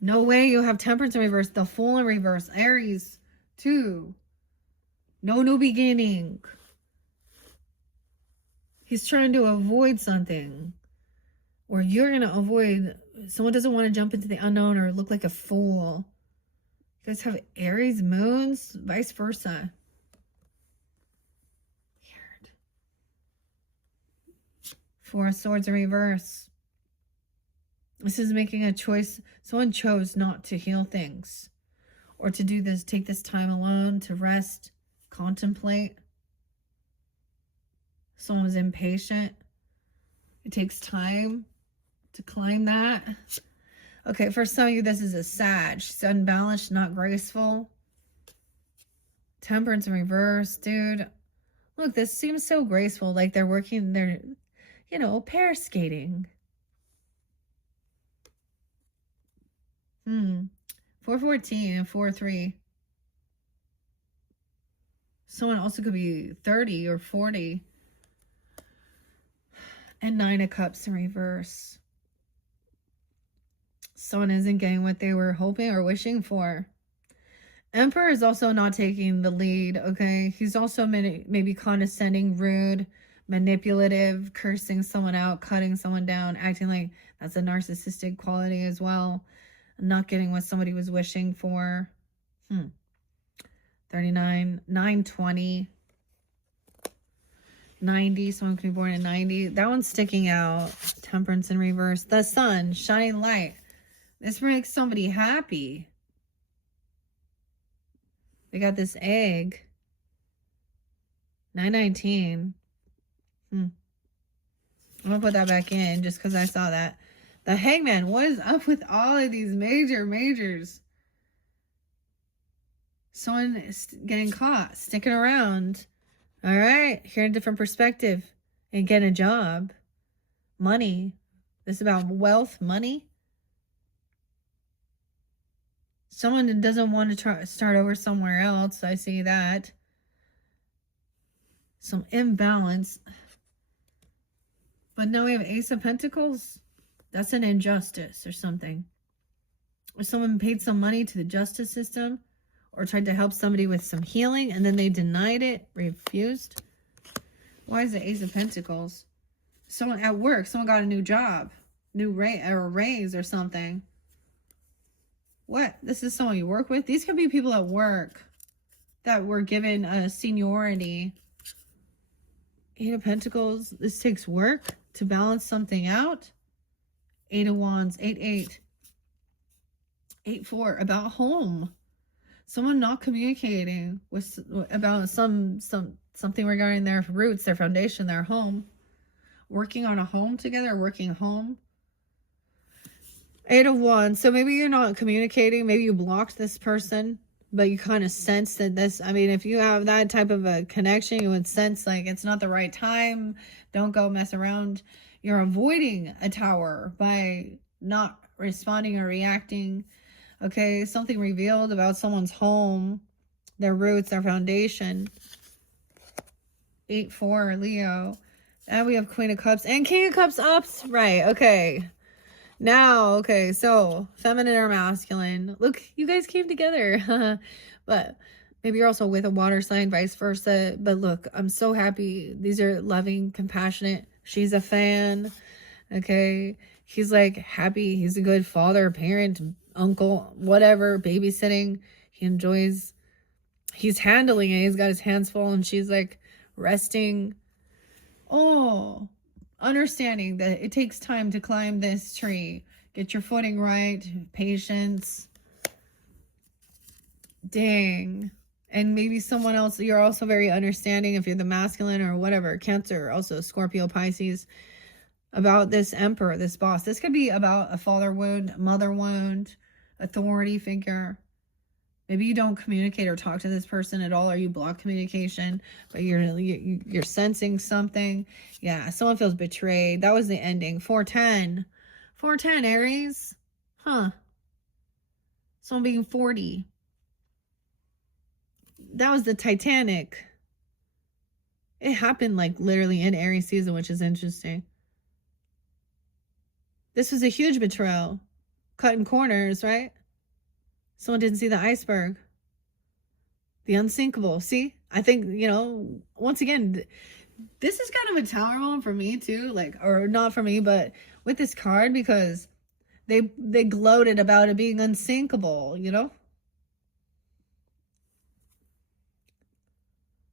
No way you have Temperance in reverse. The Fool in reverse. Aries, 2. No new beginning. He's trying to avoid something. Or you're going to avoid. Someone doesn't want to jump into the unknown or look like a fool. You guys have Aries moons. Vice versa. Weird. 4 of Swords in reverse. This is making a choice. Someone chose not to heal things. Or to do this. Take this time alone to rest. Contemplate. Someone was impatient. It takes time to climb that. Okay, for some of you, this is a Sag. It's unbalanced, not graceful. Temperance in reverse. Dude, look, this seems so graceful. Like they're working, they're, you know, pair skating. 414 and 43. Someone also could be 30 or 40. And 9 of Cups in reverse. Someone isn't getting what they were hoping or wishing for. Emperor is also not taking the lead, okay? He's also maybe condescending, rude, manipulative, cursing someone out, cutting someone down, acting like that's a narcissistic quality as well. Not getting what somebody was wishing for. 39, 920. 90, someone could be born in 90. That one's sticking out. Temperance in reverse. The Sun, shining light. This makes somebody happy. They got this egg. 919. I'm gonna put that back in just because I saw that. The Hangman. What is up with all of these majors? Someone is getting caught, sticking around. All right, hearing a different perspective and getting a job. Money. This is about wealth, money. Someone doesn't want to start over somewhere else. I see that. Some imbalance. But now we have Ace of Pentacles. That's an injustice or something. Or someone paid some money to the justice system or tried to help somebody with some healing and then they denied it, refused. Why is the Ace of Pentacles? Someone at work, someone got a new job, new raise or something. What? This is someone you work with? These could be people at work that were given a seniority. Eight of Pentacles. This takes work to balance something out. Eight of Wands. 8-8. 8-4. About home. Someone not communicating with about something regarding their roots, their foundation, their home. Working on a home together, working home. Eight of Wands. So maybe you're not communicating. Maybe you blocked this person, but you kind of sense that this, I mean, if you have that type of a connection, you would sense like it's not the right time. Don't go mess around. You're avoiding a tower by not responding or reacting. Okay, something revealed about someone's home, their roots, their foundation. 8-4, Leo. And we have Queen of Cups and King of Cups ups. Right, okay. Now, okay, so feminine or masculine. Look, you guys came together. But maybe you're also with a water sign, vice versa. But look, I'm so happy. These are loving, compassionate. She's a fan. Okay. He's like happy. He's a good father, parent, uncle, whatever, babysitting. He enjoys, he's handling it. He's got his hands full and she's like resting. Oh, understanding that it takes time to climb this tree. Get your footing right. Patience. Dang. And maybe someone else, you're also very understanding if you're the masculine or whatever, Cancer, also Scorpio, Pisces, about this emperor, this boss. This could be about a father wound, mother wound, authority figure. Maybe you don't communicate or talk to this person at all, or you block communication, but you're sensing something. Yeah, someone feels betrayed. That was the ending. 410. 410, Aries. Huh. Someone being 40. That was the Titanic. It happened like literally in Aries season, which is interesting. This was a huge betrayal. Cutting corners, right? Someone didn't see the iceberg. The unsinkable. See? I think, you know, once again, this is kind of a tower moment for me too. Like, or not for me, but with this card, because they gloated about it being unsinkable, you know?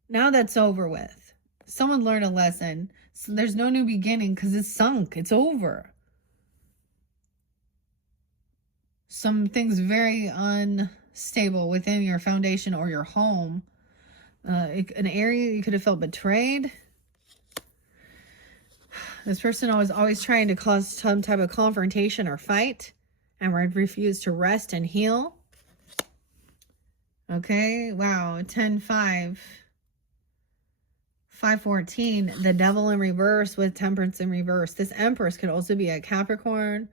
Now that's over with. Someone learned a lesson. So there's no new beginning because it's sunk. It's over. Some things very unstable within your foundation or your home. An area you could have felt betrayed. This person was always trying to cause some type of confrontation or fight and refused to rest and heal. Okay, wow, 10-5. 5-14, the devil in reverse with temperance in reverse. This Empress could also be a Capricorn,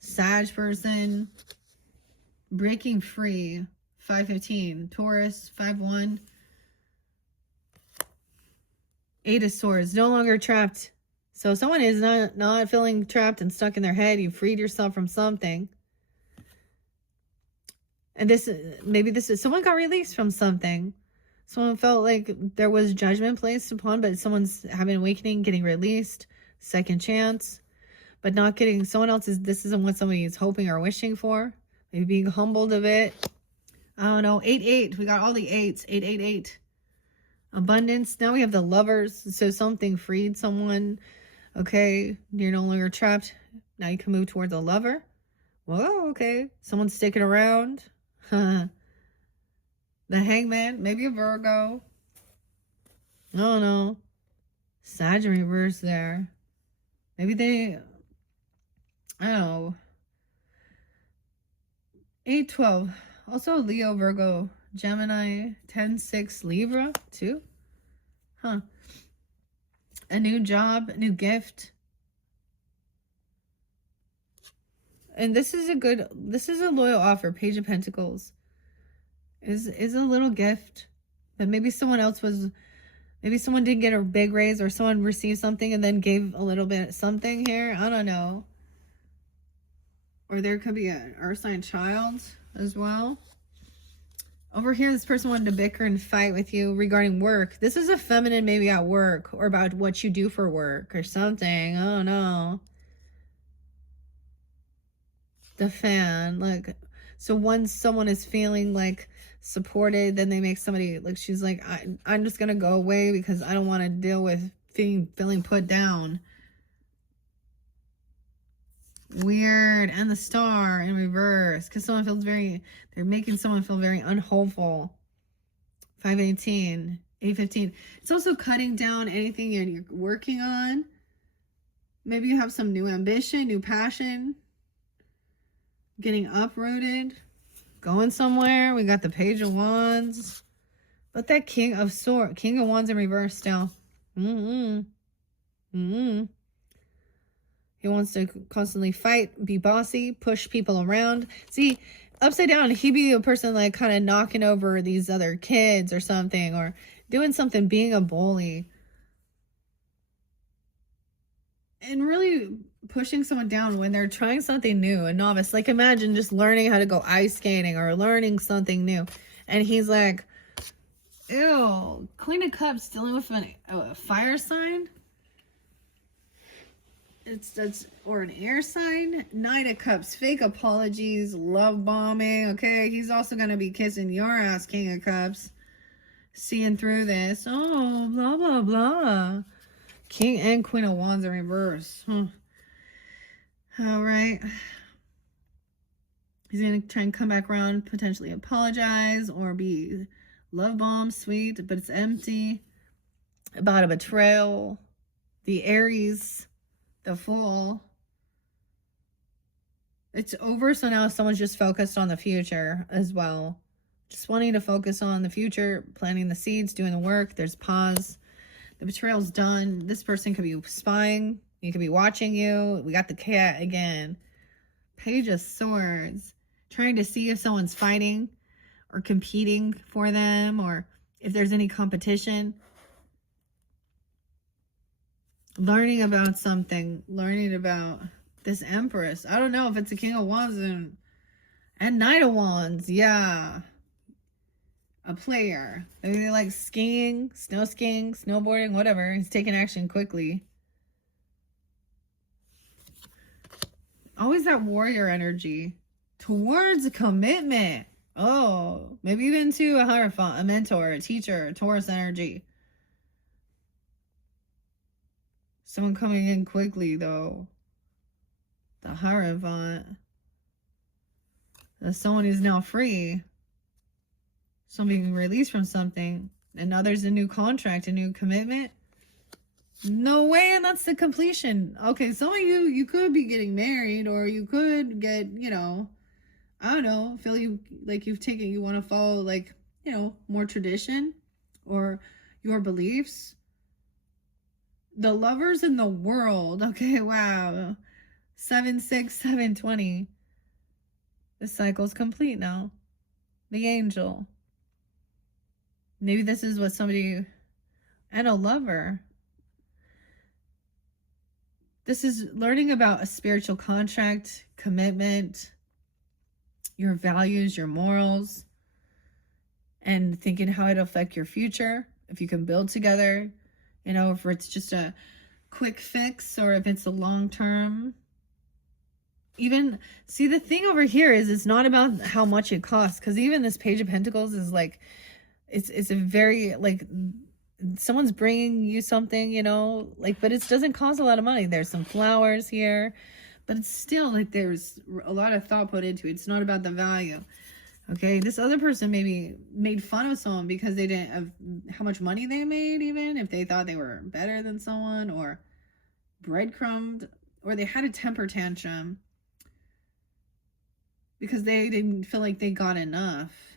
Sag person, breaking free. 5-15, Taurus. 5-1, 8 of Swords, no longer trapped. So someone is not feeling trapped and stuck in their head. You freed yourself from something. And maybe this is someone got released from something. Someone felt like there was judgment placed upon, but someone's having an awakening, getting released, second chance, but not getting someone else's. This isn't what somebody is hoping or wishing for. Maybe being humbled of it. I don't know. 8-8. We got all the 8s. 8-8-8. Abundance. Now we have the Lovers. So something freed someone. Okay. You're no longer trapped. Now you can move towards a lover. Whoa. Okay. Someone's sticking around. The Hangman, maybe a Virgo. I don't know. Sag in reverse there. Maybe they, I don't know. 8-12. Also Leo, Virgo, Gemini, 10-6, Libra, too. Huh. A new job, a new gift. And this is a loyal offer. Page of Pentacles. Is a little gift that maybe someone else was Maybe someone didn't get a big raise, or someone received something and then gave a little bit something here. I don't know. Or there could be an earth sign child as well. Over here, this person wanted to bicker and fight with you regarding work. This is a feminine maybe at work, or about what you do for work or something. I don't know. The fan. Like, so once someone is feeling like supported, then they make somebody, like, she's like, I'm just going to go away because I don't want to deal with feeling put down. Weird. And the star in reverse, because someone feels they're making someone feel very unhopeful. 518, 815. It's also cutting down anything you're working on. Maybe you have some new ambition, new passion, getting uprooted, going somewhere. We got the Page of Wands, but that King of Wands in reverse still. He wants to constantly fight, be bossy, push people around. See, upside down, he'd be a person like kind of knocking over these other kids or something, or doing something, being a bully. And really pushing someone down when they're trying something new, a novice. Like, imagine just learning how to go ice skating or learning something new. And he's like, ew, Queen of Cups dealing with a fire sign? Or an air sign. Knight of Cups, fake apologies, love bombing. Okay, he's also gonna be kissing your ass, King of Cups. Seeing through this. Oh, blah blah blah. King and Queen of Wands in reverse. All right. He's gonna try and come back around, potentially apologize, or be love bomb, sweet, but it's empty. About a betrayal. The Aries. The Fool. It's over, so now someone's just focused on the future as well. Just wanting to focus on the future, planting the seeds, doing the work. There's pause. The betrayal's done. This person could be spying. He could be watching you. We got the cat again. Page of Swords. Trying to see if someone's fighting or competing for them, or if there's any competition. Learning about something, learning about this Empress. I don't know if it's a King of Wands and Knight of Wands. Yeah. A player. Maybe they like skiing, snow skiing, snowboarding, whatever. He's taking action quickly. Always that warrior energy towards a commitment. Oh, maybe even to a Hierophant, a mentor, a teacher, Taurus energy. Someone coming in quickly, though. The Hierophant. Someone who's now free. Someone being released from something. And now there's a new contract, a new commitment. No way, and that's the completion. Okay, some of you could be getting married, or you could get, I don't know, feel you want to follow, like, more tradition or your beliefs. The lovers in the world. Okay, wow. 7/6/7/20. The cycle's complete now. The angel. Maybe this is what somebody... And a lover. This is learning about a spiritual contract, commitment, your values, your morals, and thinking how it'll affect your future. If you can build together. If it's just a quick fix or if it's a long term. Even, see, the thing over here is it's not about how much it costs. Because even this Page of Pentacles is like, it's a very, like, someone's bringing you something, but it doesn't cost a lot of money. There's some flowers here. But it's still, like, there's a lot of thought put into it. It's not about the value. Okay, this other person maybe made fun of someone because they didn't have how much money they made, even if they thought they were better than someone, or breadcrumbed, or they had a temper tantrum because they didn't feel like they got enough.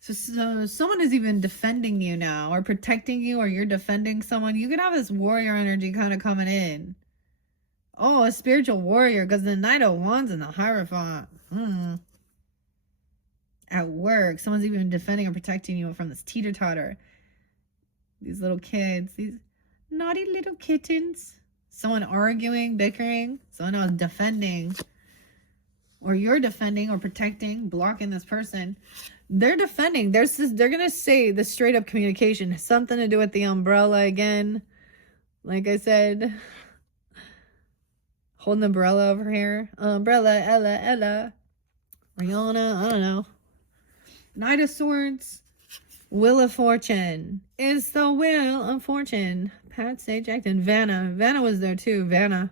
So someone is even defending you now, or protecting you, or you're defending someone. You could have this warrior energy kind of coming in. Oh, a spiritual warrior, because the Knight of Wands and the Hierophant. At work, someone's even defending or protecting you from this teeter-totter. These little kids, these naughty little kittens. Someone arguing, bickering, someone else defending, or you're defending or protecting, blocking this person. They're defending. They're going to say the straight up communication. Something to do with the umbrella again. Like I said, holding an umbrella over here. Umbrella, Ella. Rihanna, I don't know. Knight of Swords. Wheel of Fortune. It's the Wheel of Fortune. Pat, Sage, Acton, Vanna. Vanna was there too. Vanna.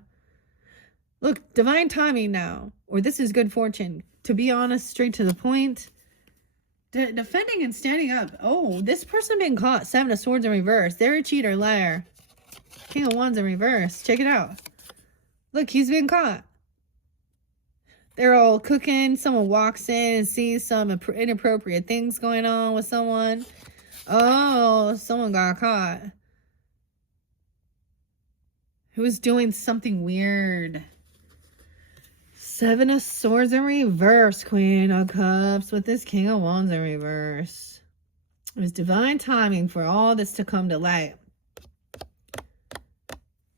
Look, divine timing now. Or this is good fortune. To be honest, straight to the point. Defending and standing up. Oh, this person being caught. 7 of Swords in reverse. They're a cheater, liar. King of Wands in reverse. Check it out. Look, he's been caught. They're all cooking. Someone walks in and sees some inappropriate things going on with someone. Oh, someone got caught. Who was doing something weird. 7 of Swords in reverse. Queen of Cups with this King of Wands in reverse. It was divine timing for all this to come to light.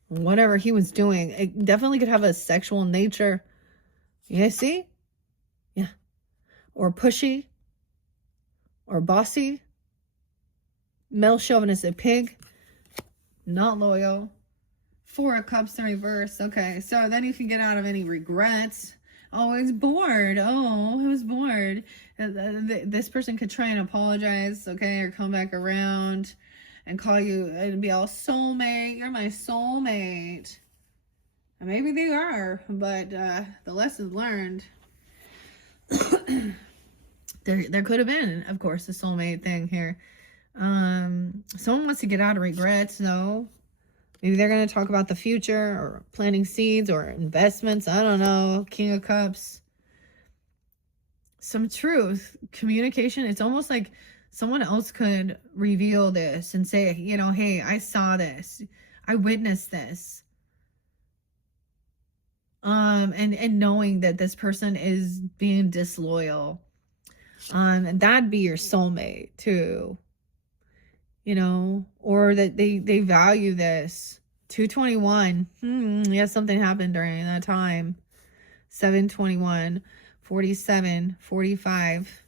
Whatever he was doing, it definitely could have a sexual nature. You see? Yeah. Or pushy. Or bossy. Male chauvinistic pig. Not loyal. 4 of Cups in reverse. Okay, so then you can get out of any regrets. Oh, it's bored. Oh, he was bored. This person could try and apologize, okay, or come back around and call you and be all soulmate. You're my soulmate. And maybe they are, but the lessons learned. there could have been, of course, the soulmate thing here. Someone wants to get out of regrets, though. Maybe they're going to talk about the future or planting seeds or investments. I don't know. King of Cups. Some truth. Communication. It's almost like someone else could reveal this and say, you know, hey, I saw this. I witnessed this. And knowing that this person is being disloyal. And that'd be your soulmate too. You know, or that they value this. 221. Yeah, something happened during that time. 721, 47, 45,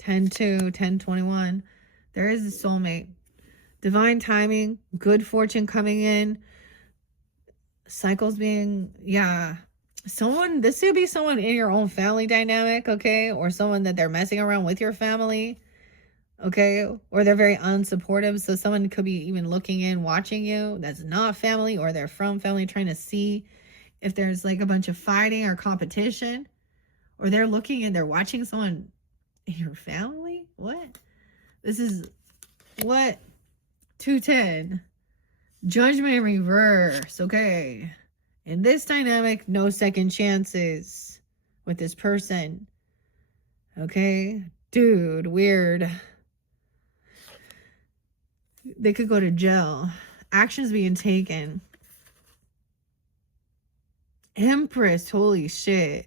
10-2, 10-21. There is a soulmate. Divine timing, good fortune coming in. Cycles being, yeah. Someone, this could be someone in your own family dynamic, okay? Or someone that they're messing around with your family. Okay, or they're very unsupportive, so someone could be even looking in, watching you, that's not family, or they're from family, trying to see if there's like a bunch of fighting or competition, or they're looking and they're watching someone in your family. What? This is what? 210. Judgment in reverse. Okay, in this dynamic, no second chances with this person. Okay, dude, weird. They could go to jail. Actions being taken. Empress, holy shit.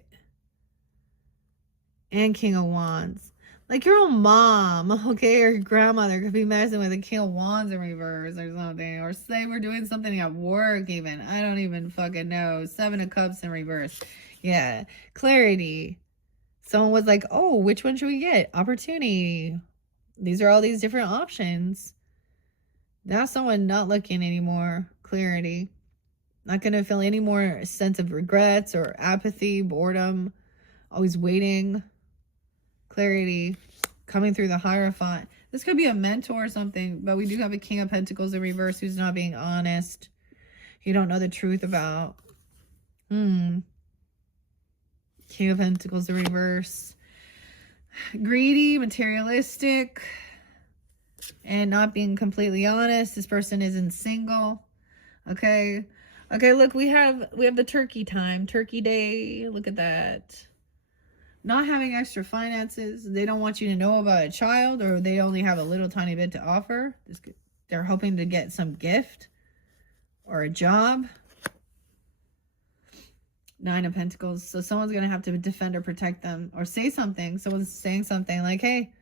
And King of Wands. Like your own mom, okay, or your grandmother could be messing with a King of Wands in reverse or something. Or say we're doing something at work even. I don't even fucking know. 7 of Cups in reverse. Yeah. Clarity. Someone was like, oh, which one should we get? Opportunity. These are all these different options. Now someone not looking anymore. Clarity. Not going to feel any more sense of regrets or apathy, boredom. Always waiting. Clarity. Coming through the Hierophant. This could be a mentor or something, but we do have a King of Pentacles in reverse who's not being honest. You don't know the truth about. King of Pentacles in reverse. Greedy, materialistic. And not being completely honest. This person isn't single. Okay. Okay, look, we have the turkey time. Turkey day. Look at that. Not having extra finances. They don't want you to know about a child, or they only have a little tiny bit to offer. They're hoping to get some gift or a job. 9 of Pentacles. So someone's going to have to defend or protect them or say something. Someone's saying something like, hey,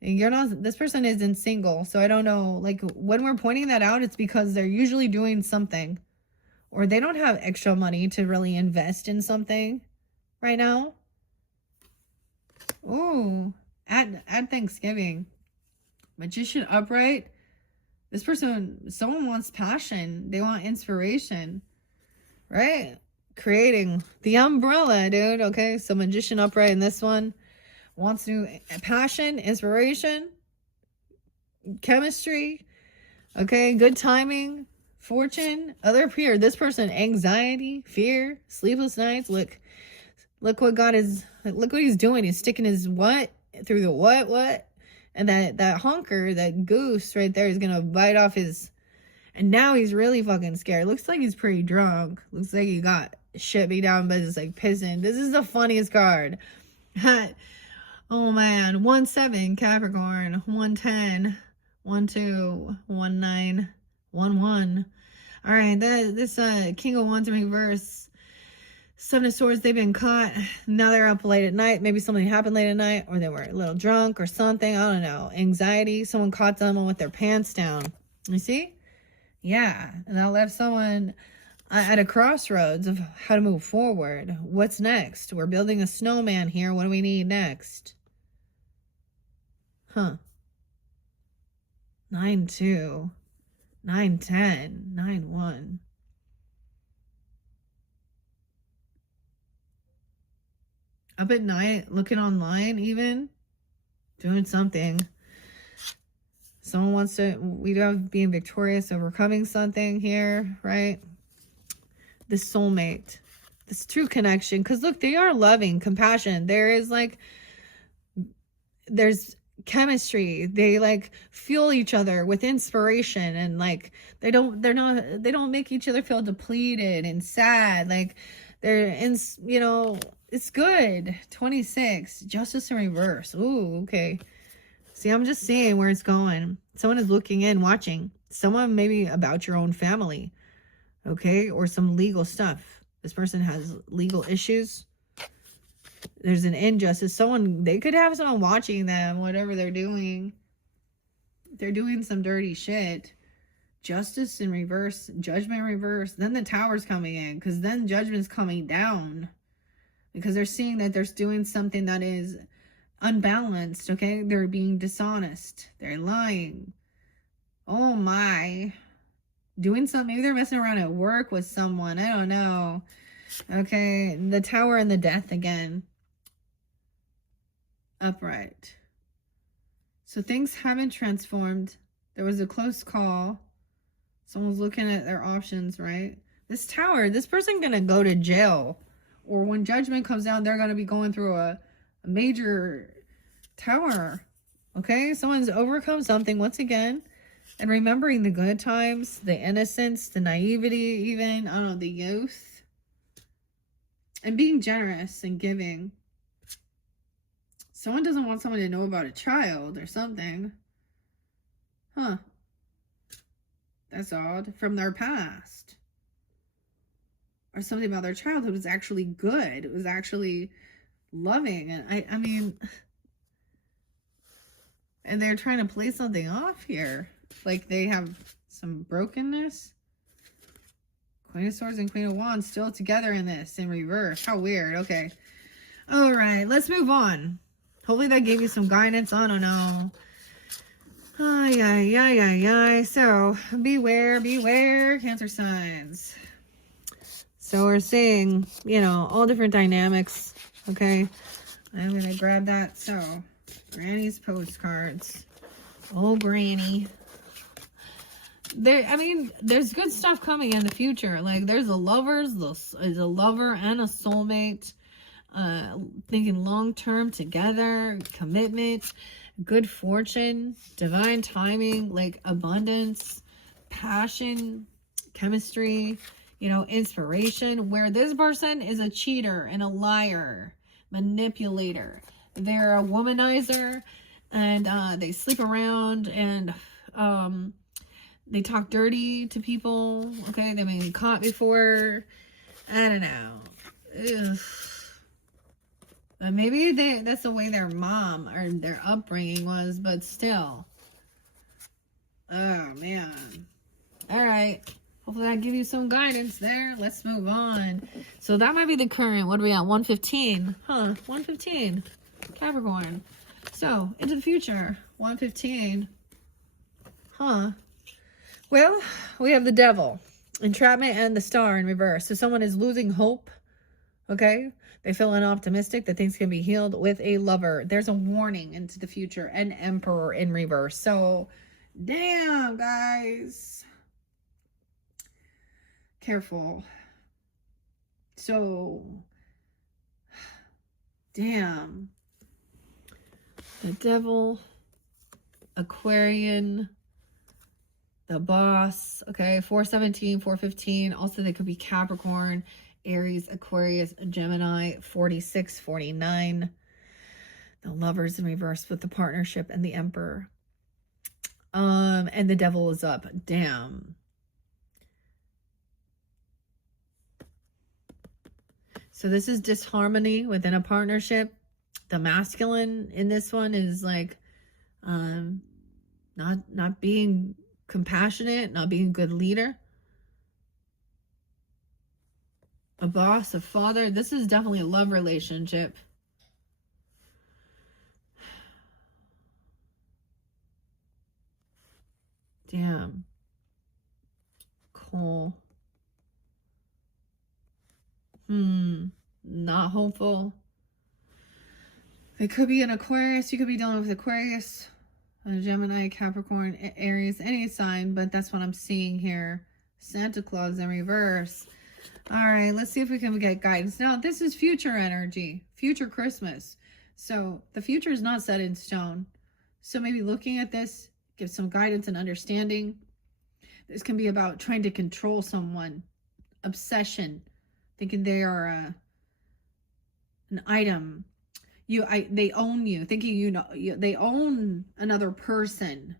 You're not, this person isn't single. So I don't know, like when we're pointing that out, it's because they're usually doing something or they don't have extra money to really invest in something right now. Ooh, at Thanksgiving. Magician upright. This person, someone wants passion. They want inspiration, right? Creating the umbrella, dude. Okay, so Magician upright in this one wants new passion, inspiration, chemistry. Okay, good timing, fortune, other peer. This person, anxiety, fear, sleepless nights. Look what God is. Look what he's doing. He's sticking his what through the what, and that honker, that goose right there is gonna bite off his. And now he's really fucking scared. Looks like he's pretty drunk. Looks like he got shit beat down, but it's like pissing. This is the funniest card. Oh man, 1-7 Capricorn, 1-10, 1-2, 1-9, 1-1. All right, this King of Wands in reverse. Seven of Swords, they've been caught. Now they're up late at night. Maybe something happened late at night, or they were a little drunk or something. I don't know. Anxiety. Someone caught someone with their pants down. You see? Yeah. And that left someone at a crossroads of how to move forward. What's next? We're building a snowman here. What do we need next? Huh. 9-2. 9-10. 9-1. Up at night, looking online even, doing something. Someone wants to, we do have being victorious, overcoming something here, right? This soulmate, this true connection. Because look, they are loving, compassion. There is like, there's chemistry. They like fuel each other with inspiration, and like they don't make each other feel depleted and sad. Like they're in, you know, it's good. 26, justice in reverse. Ooh, okay. See, I'm just seeing where it's going. Someone is looking in, watching. Someone maybe about your own family, okay? Or some legal stuff. This person has legal issues. There's an injustice. Someone, they could have someone watching them, whatever they're doing. They're doing some dirty shit. Justice in reverse, judgment in reverse. Then the tower's coming in, because then judgment's coming down. Because they're seeing that they're doing something that is unbalanced, okay? They're being dishonest. They're lying. Oh my. Doing something. Maybe they're messing around at work with someone. I don't know. Okay. The tower and the death again. Upright. So things haven't transformed. There was a close call. Someone's looking at their options, right? This tower, this person gonna go to jail. Or when judgment comes down, they're gonna be going through a major tower. Okay, someone's overcome something once again, and remembering the good times, the innocence, the naivety, even, I don't know, the youth, and being generous and giving. Someone doesn't want someone to know about a child or something. Huh. That's odd. From their past. Or something about their childhood was actually good. It was actually loving. And I mean, and they're trying to play something off here. Like they have some brokenness. Queen of Swords and Queen of Wands still together in this, in reverse. How weird. Okay. All right, let's move on. Hopefully that gave you some guidance. I don't know. So beware, Cancer signs. So we're seeing, you know, all different dynamics. Okay. I'm going to grab that. So Granny's postcards. Oh, Granny. I mean, there's good stuff coming in the future. Like there's a lover and a soulmate. Thinking long-term together, commitment, good fortune, divine timing, like abundance, passion, chemistry, you know, inspiration, where this person is a cheater and a liar, manipulator. They're a womanizer, and they sleep around, and they talk dirty to people. Okay, they've been caught before. I don't know. Ugh. Maybe that's the way their mom or their upbringing was, but still. Oh, man. All right. Hopefully I give you some guidance there. Let's move on. So that might be the current. What are we at? 115. Huh. 115. Capricorn. So, into the future. 115. Huh. Well, we have the devil. Entrapment and the star in reverse. So someone is losing hope. Okay? They feel unoptimistic that things can be healed with a lover. There's a warning into the future. An emperor in reverse. So, damn, guys. Careful. So, damn. The devil, Aquarian, the boss. Okay, 417, 415. Also, they could be Capricorn, Aries, Aquarius, Gemini, 46, 49. The lovers in reverse with the partnership and the emperor. And the devil is up. Damn. So this is disharmony within a partnership. The masculine in this one is like not being compassionate, not being a good leader. A boss, a father. This is definitely a love relationship. Damn. Cool. Not hopeful. It could be an Aquarius. You could be dealing with Aquarius, a Gemini, Capricorn, Aries, any sign, but that's what I'm seeing here. Santa Claus in reverse. All right, let's see if we can get guidance. Now, this is future energy, future Christmas. So the future is not set in stone. So maybe looking at this, give some guidance and understanding. This can be about trying to control someone, obsession, thinking they are an item. They own you, thinking they own another person.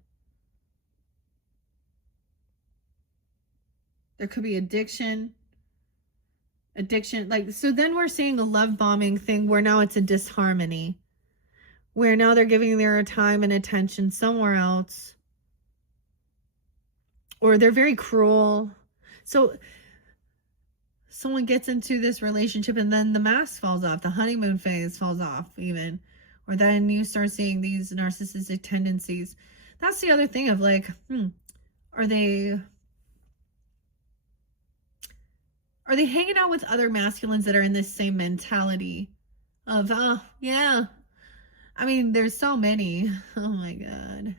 There could be addiction, like, so then we're seeing a love bombing thing where now it's a disharmony, where now they're giving their time and attention somewhere else, or they're very cruel. So someone gets into this relationship and then the mask falls off, the honeymoon phase falls off even, or then you start seeing these narcissistic tendencies. That's the other thing of like, are they hanging out with other masculines that are in this same mentality of, oh, yeah. I mean, there's so many. Oh my God.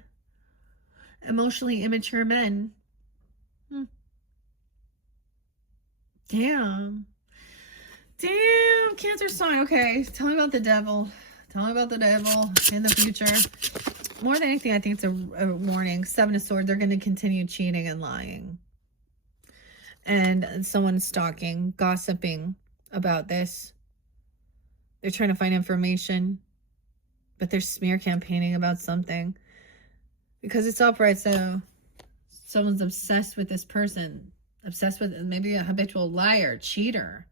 Emotionally immature men. Damn, Cancer sign. Okay, tell me about the devil. Tell me about the devil in the future. More than anything, I think it's a warning. Seven of Swords, they're going to continue cheating and lying. And someone's stalking, gossiping about this. They're trying to find information, but they're smear campaigning about something. Because it's upright, so someone's obsessed with this person. Obsessed with maybe a habitual liar, cheater.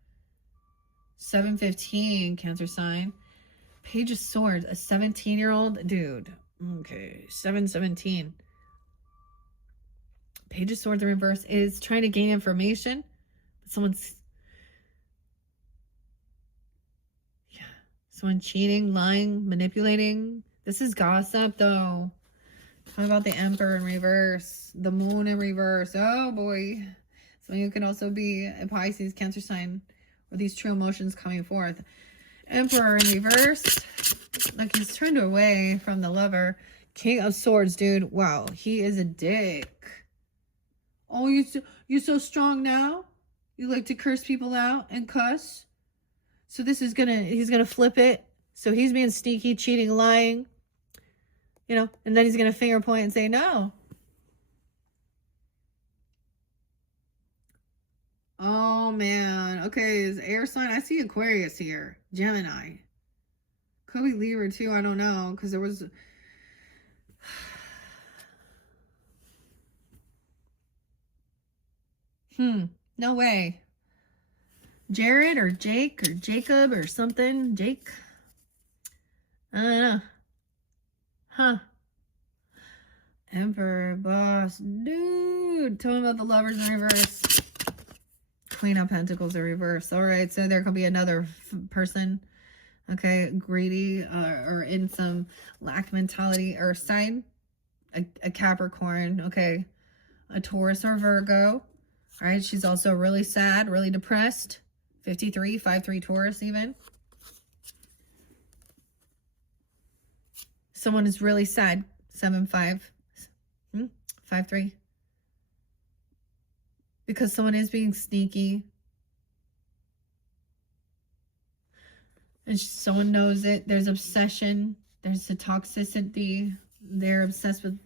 715, Cancer sign. Page of Swords, a 17-year-old dude. Okay, 717. Page of Swords in reverse is trying to gain information. Someone cheating, lying, manipulating. This is gossip, though. Talk about the Emperor in reverse, the Moon in reverse. Oh boy. So you can also be a Pisces, Cancer sign, with these true emotions coming forth. Emperor in reverse. Like he's turned away from the lover. King of Swords, dude. Wow, he is a dick. Oh, you so strong now? You like to curse people out and cuss? So this is he's gonna flip it. So he's being sneaky, cheating, lying. You know, and then he's gonna finger point and say no. Oh man. Okay, is air sign? I see Aquarius here. Gemini. Could be Libra too, I don't know. Because there was no way. Jared or Jake or Jacob or something. Jake. I don't know. Huh. Emperor, boss, dude. Tell me about the lovers in reverse. Queen of Pentacles in reverse. All right, so there could be another person, okay, greedy or in some lack mentality or sign, a Capricorn, okay, a Taurus or Virgo. All right, she's also really sad, really depressed. 53, 5-3 Taurus even. Someone is really sad. 7-5, 5-3. Because someone is being sneaky. And someone knows it. There's obsession. There's a toxicity. They're obsessed with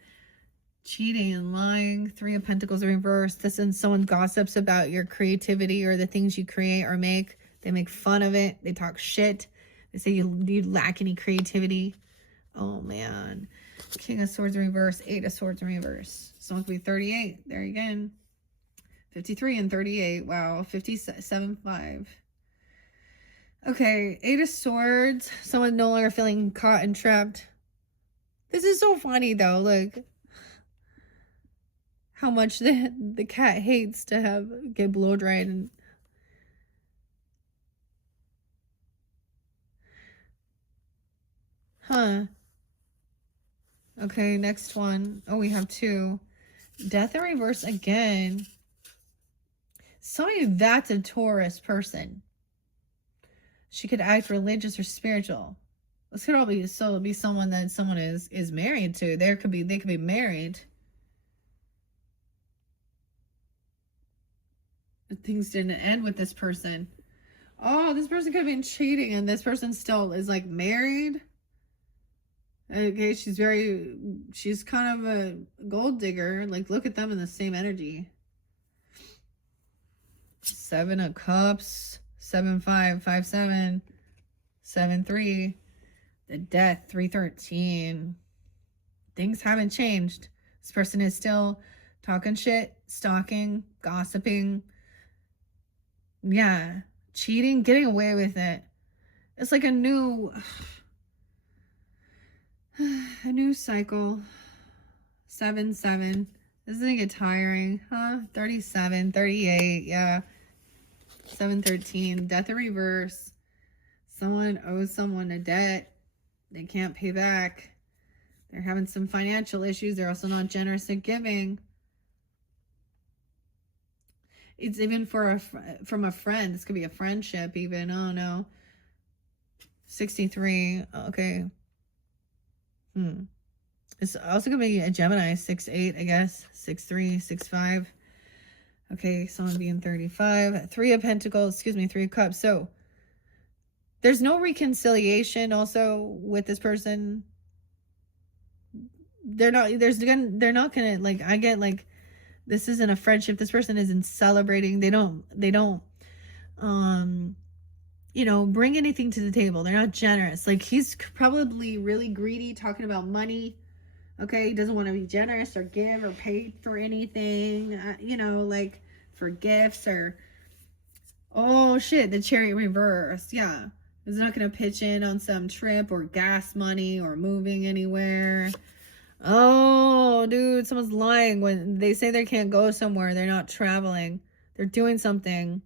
cheating and lying. 3 of Pentacles reversed. This is someone gossips about your creativity or the things you create or make. They make fun of it. They talk shit. They say you lack any creativity. Oh, man. King of Swords in reverse. 8 of Swords in reverse. Someone could be 38. There again. 53 and 38. Wow. 57-5. Okay. 8 of Swords. Someone no longer feeling caught and trapped. This is so funny, though. Look. How much the cat hates to get blow dried and huh. Okay, next one. Oh, we have 2. Death in reverse again. Somebody that's a Taurus person. She could act religious or spiritual. This could all be someone that someone is married to. They could be married. Things didn't end with this person. Oh, this person could have been cheating and this person still is like married. Okay, she's kind of a gold digger. Like, look at them in the same energy. 7 of Cups, 7-5, 5-7, 7-3. The Death, 3-13. Things haven't changed. This person is still talking shit, stalking, gossiping. Yeah, cheating, getting away with it. It's like a new cycle. 7-7. Isn't it get tiring? Huh? 37, 38. Yeah. 7-13. Death in reverse. Someone owes someone a debt. They can't pay back. They're having some financial issues. They're also not generous at giving. It's even from a friend. This could be a friendship even. Oh, no. 63. Okay. It's also going to be a Gemini. 6-8, I guess. 6-3, 6-5. Okay, someone being 35. 3 of Pentacles. 3 of Cups. So, there's no reconciliation also with this person. They're not gonna, like, I get, like, this isn't a friendship. This person isn't celebrating. They don't, you know, bring anything to the table. They're not generous. Like, he's probably really greedy, talking about money. Okay, he doesn't want to be generous or give or pay for anything, you know, like for gifts or, oh shit, the Chariot reverse. Yeah, he's not going to pitch in on some trip or gas money or moving anywhere. Oh, dude, someone's lying when they say they can't go somewhere. They're not traveling. They're doing something.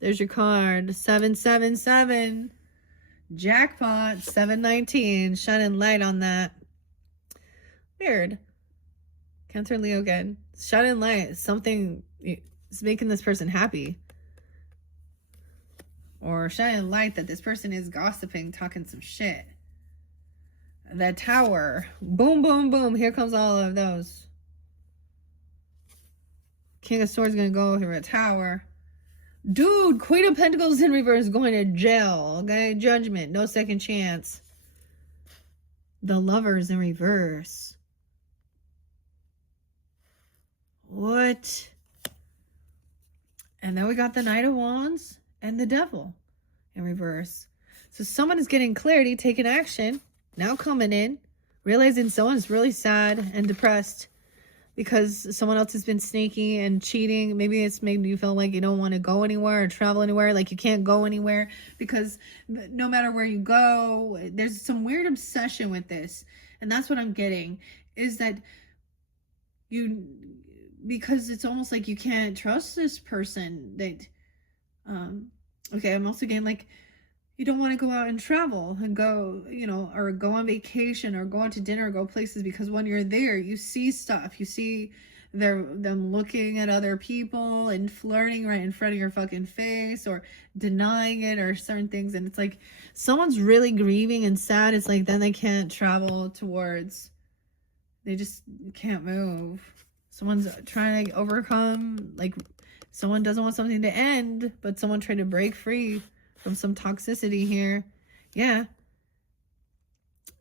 There's your card. 777. Jackpot. 719. Shining light on that. Weird. Cancer Leo again. Shining light. Something is making this person happy. Or shining light that this person is gossiping, talking some shit. The Tower. Boom, boom, boom. Here comes all of those. King of Swords going to go through a tower. Dude, Queen of Pentacles in reverse going to jail. Okay, Judgment. No second chance. The Lovers in reverse. What? And then we got the Knight of Wands and the Devil in reverse. So someone is getting clarity, taking action. Now coming in, realizing someone's really sad and depressed because someone else has been sneaky and cheating. Maybe it's made you feel like you don't want to go anywhere or travel anywhere, like you can't go anywhere because no matter where you go, there's some weird obsession with this. And that's what I'm getting, is that because it's almost like you can't trust this person. That okay, I'm also getting like you don't want to go out and travel and go, or go on vacation or go out to dinner or go places, because when you're there, you see stuff. You see them looking at other people and flirting right in front of your fucking face, or denying it, or certain things. And it's like someone's really grieving and sad. It's like then they can't travel towards, they just can't move. Someone's trying to overcome, like someone doesn't want something to end, but someone trying to break free from some toxicity here. Yeah.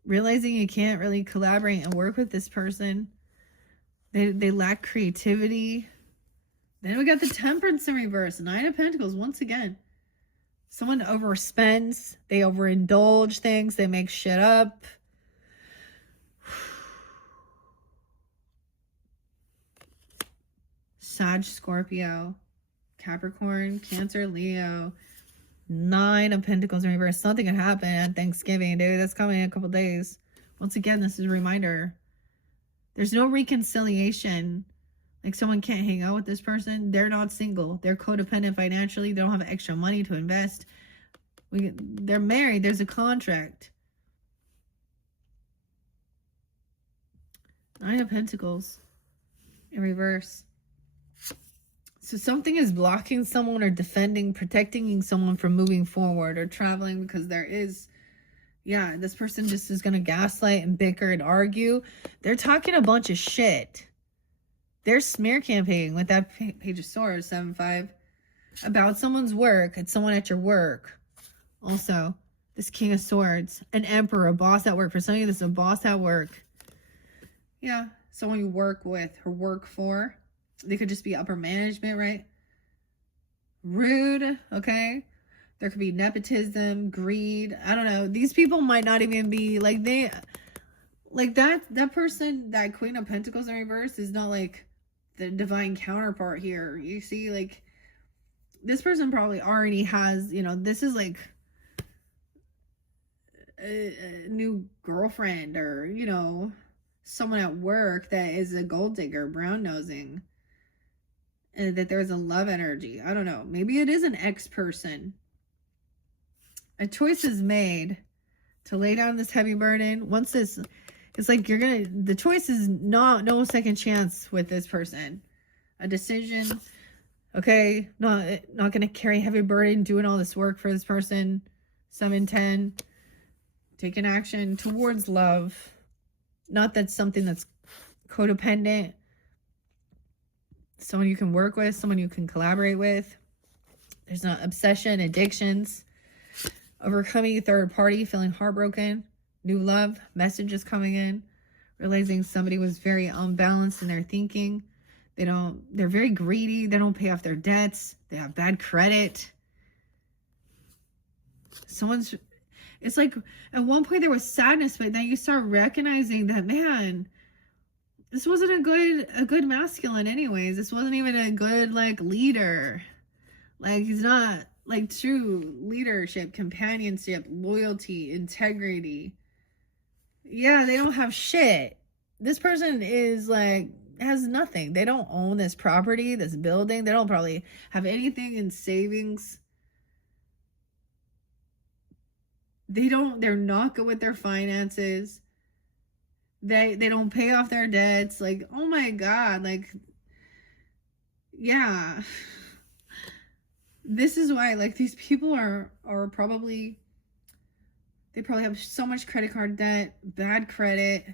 Realizing you can't really collaborate and work with this person. They lack creativity. Then we got the Temperance in reverse. 9 of Pentacles once again. Someone overspends. They overindulge things. They make shit up. Sag, Scorpio, Capricorn, Cancer, Leo. 9 of Pentacles in reverse. Something could happen at Thanksgiving, dude. That's coming in a couple days. Once again, this is a reminder. There's no reconciliation. Like someone can't hang out with this person. They're not single. They're codependent financially. They don't have extra money to invest. They're married. There's a contract. 9 of Pentacles in reverse. So something is blocking someone or defending, protecting someone from moving forward or traveling, because there is, yeah, this person just is going to gaslight and bicker and argue. They're talking a bunch of shit. They're smear campaigning with that Page of Swords, 7-5, about someone's work. It's someone at your work. Also, this King of Swords, an emperor, a boss at work. For some of you, this is a boss at work. Yeah, someone you work with or work for. They could just be upper management, right? Rude, okay? There could be nepotism, greed. I don't know. These people might not even be like that person, that Queen of Pentacles in reverse is not like the divine counterpart here. You see, like this person probably already has, this is like a new girlfriend, or, someone at work that is a gold digger, brown nosing. And that there's a love energy. I don't know. Maybe it is an ex person. A choice is made to lay down this heavy burden. Once this, it's like the choice is no second chance with this person. A decision. Okay. Not going to carry heavy burden, doing all this work for this person. 7-10. Taking action towards love. Not that something that's codependent. Someone you can work with, someone you can collaborate with. There's not obsession, addictions, overcoming third party, feeling heartbroken, new love, messages coming in, realizing somebody was very unbalanced in their thinking. They're very greedy. They don't pay off their debts. They have bad credit. It's like at one point there was sadness, but then you start recognizing that, man, this wasn't a good masculine anyways. This wasn't even a good, like, leader. Like, he's not, like, true leadership, companionship, loyalty, integrity. Yeah, they don't have shit. This person is, like, has nothing. They don't own this property, this building. They don't probably have anything in savings. They're not good with their finances. They don't pay off their debts. Like, oh my God, like, yeah. This is why, like, these people are probably, they probably have so much credit card debt, bad credit,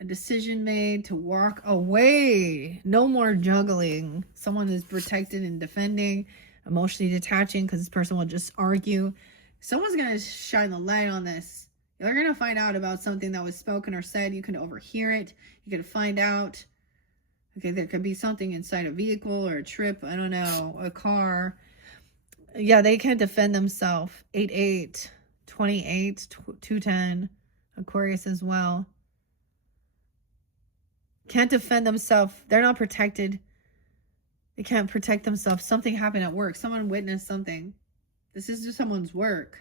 a decision made to walk away. No more juggling. Someone is protected and defending, emotionally detaching, because this person will just argue. Someone's going to shine the light on this. You're going to find out about something that was spoken or said. You can overhear it. You can find out. Okay, there could be something inside a vehicle or a trip. I don't know, a car. Yeah, they can't defend themselves. 8-8, 28, 210. Aquarius as well. Can't defend themselves. They're not protected. They can't protect themselves. Something happened at work. Someone witnessed something. This is just someone's work.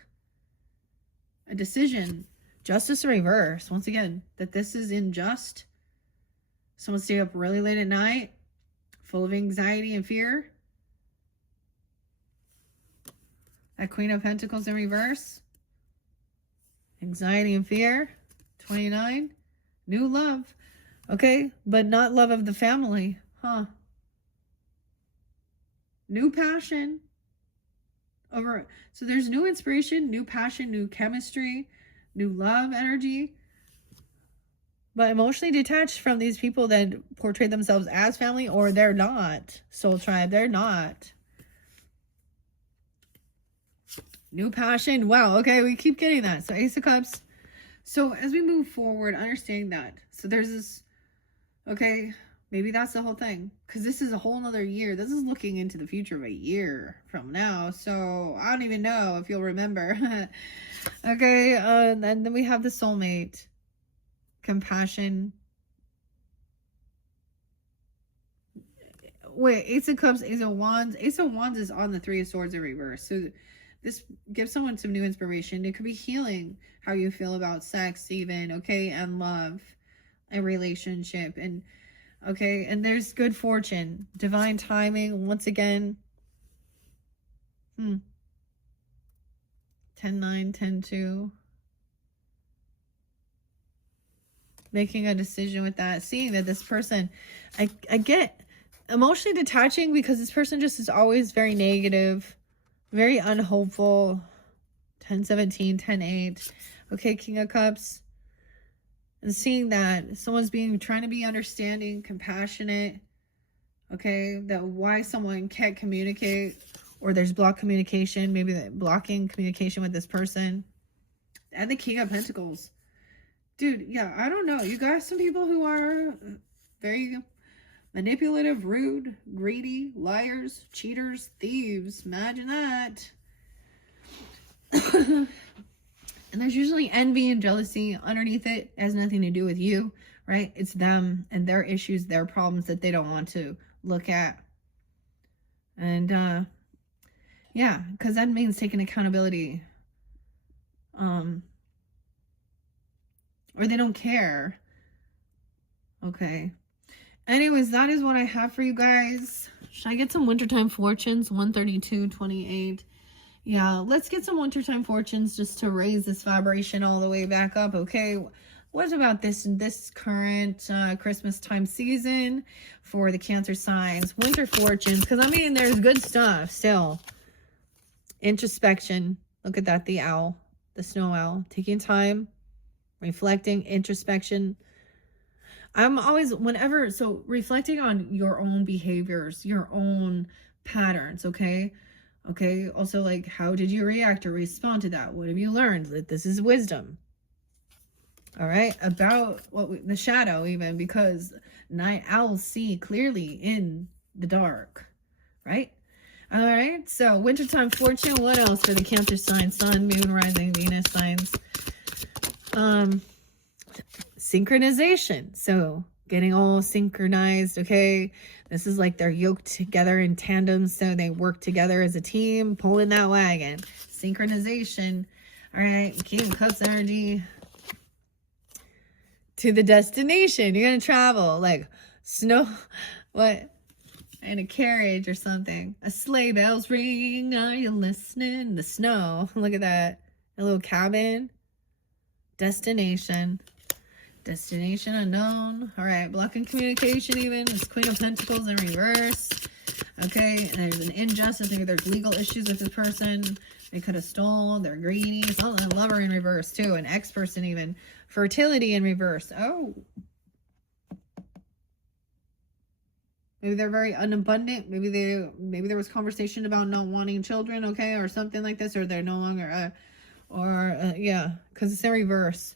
A decision. Justice in reverse. Once again, that this is unjust. Someone stayed up really late at night, full of anxiety and fear. That Queen of Pentacles in reverse. Anxiety and fear. 29. New love. Okay, but not love of the family. Huh. New passion. Over. So there's new inspiration, new passion, new chemistry, new love energy. But emotionally detached from these people that portray themselves as family, or they're not. Soul tribe, they're not. New passion. Wow, okay, we keep getting that. So Ace of Cups. So as we move forward, understanding that. So there's this, okay, maybe that's the whole thing. Because this is a whole nother year. This is looking into the future of a year from now. So I don't even know if you'll remember. Okay, and then we have the soulmate. Compassion. Wait, Ace of Cups, Ace of Wands. Ace of Wands is on the Three of Swords in reverse. So this gives someone some new inspiration. It could be healing how you feel about sex even, okay, and love, a relationship, and okay, and there's good fortune, divine timing, once again. 10-9, 10-2. Making a decision with that, seeing that this person, I get emotionally detaching because this person just is always very negative, very unhopeful. 10-17, 10-8. Okay, King of Cups. And seeing that someone's trying to be understanding, compassionate. Okay, that why someone can't communicate, or there's blocked communication, maybe blocking communication with this person. And the King of Pentacles. Dude, yeah, I don't know. You got some people who are very manipulative, rude, greedy, liars, cheaters, thieves. Imagine that. And there's usually envy and jealousy underneath it. It has nothing to do with you, right? It's them and their issues, their problems that they don't want to look at. And yeah, because that means taking accountability. Or they don't care. Okay. Anyways, that is what I have for you guys. Should I get some wintertime fortunes? 132, 28. Yeah, let's get some wintertime fortunes just to raise this vibration all the way back up. Okay. What about this current Christmas time season for the Cancer signs? Winter fortunes. Because, I mean, there's good stuff still. Introspection. Look at that. The owl. The snow owl. Taking time. Reflecting, introspection. I'm always, so reflecting on your own behaviors, your own patterns, okay? Okay, also, like, how did you react or respond to that? What have you learned? That this is wisdom. All right, about the shadow even, because night owls see clearly in the dark, right? All right, so wintertime fortune. What else for the Cancer sign? Sun, moon, rising, Venus signs. Synchronization. So getting all synchronized. Okay. This is like they're yoked together in tandem. So they work together as a team, pulling that wagon. Synchronization. All right. King of Cups energy. To the destination. You're going to travel like snow. What? In a carriage or something. A sleigh bells ring. Are you listening? The snow. Look at that. A little cabin. Destination. Destination unknown. All right, blocking communication even. It's Queen of Pentacles in reverse. Okay, and there's an injustice. Maybe there's legal issues with this person. They could have stole. They're greedy. Oh, a lover in reverse too. An ex-person even. Fertility in reverse. Oh. Maybe they're very unabundant. Maybe there was conversation about not wanting children, okay, or something like this, or they're no longer yeah, because it's in reverse.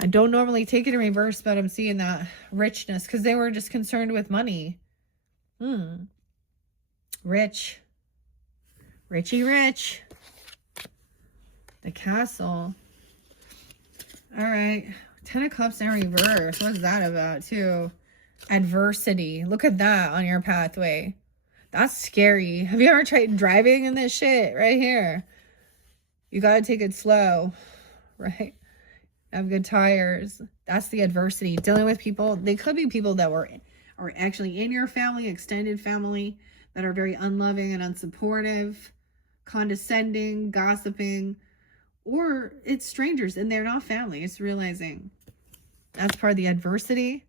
I don't normally take it in reverse, but I'm seeing that richness because they were just concerned with money. Rich. Richie rich. The castle. All right. 10 of Cups in reverse. What's that about too? Adversity. Look at that on your pathway. That's scary. Have you ever tried driving in this shit right here? You got to take it slow, right? Have good tires. That's the adversity. Dealing with people. They could be people that are actually in your family, extended family, that are very unloving and unsupportive, condescending, gossiping, or it's strangers and they're not family. It's realizing that's part of the adversity.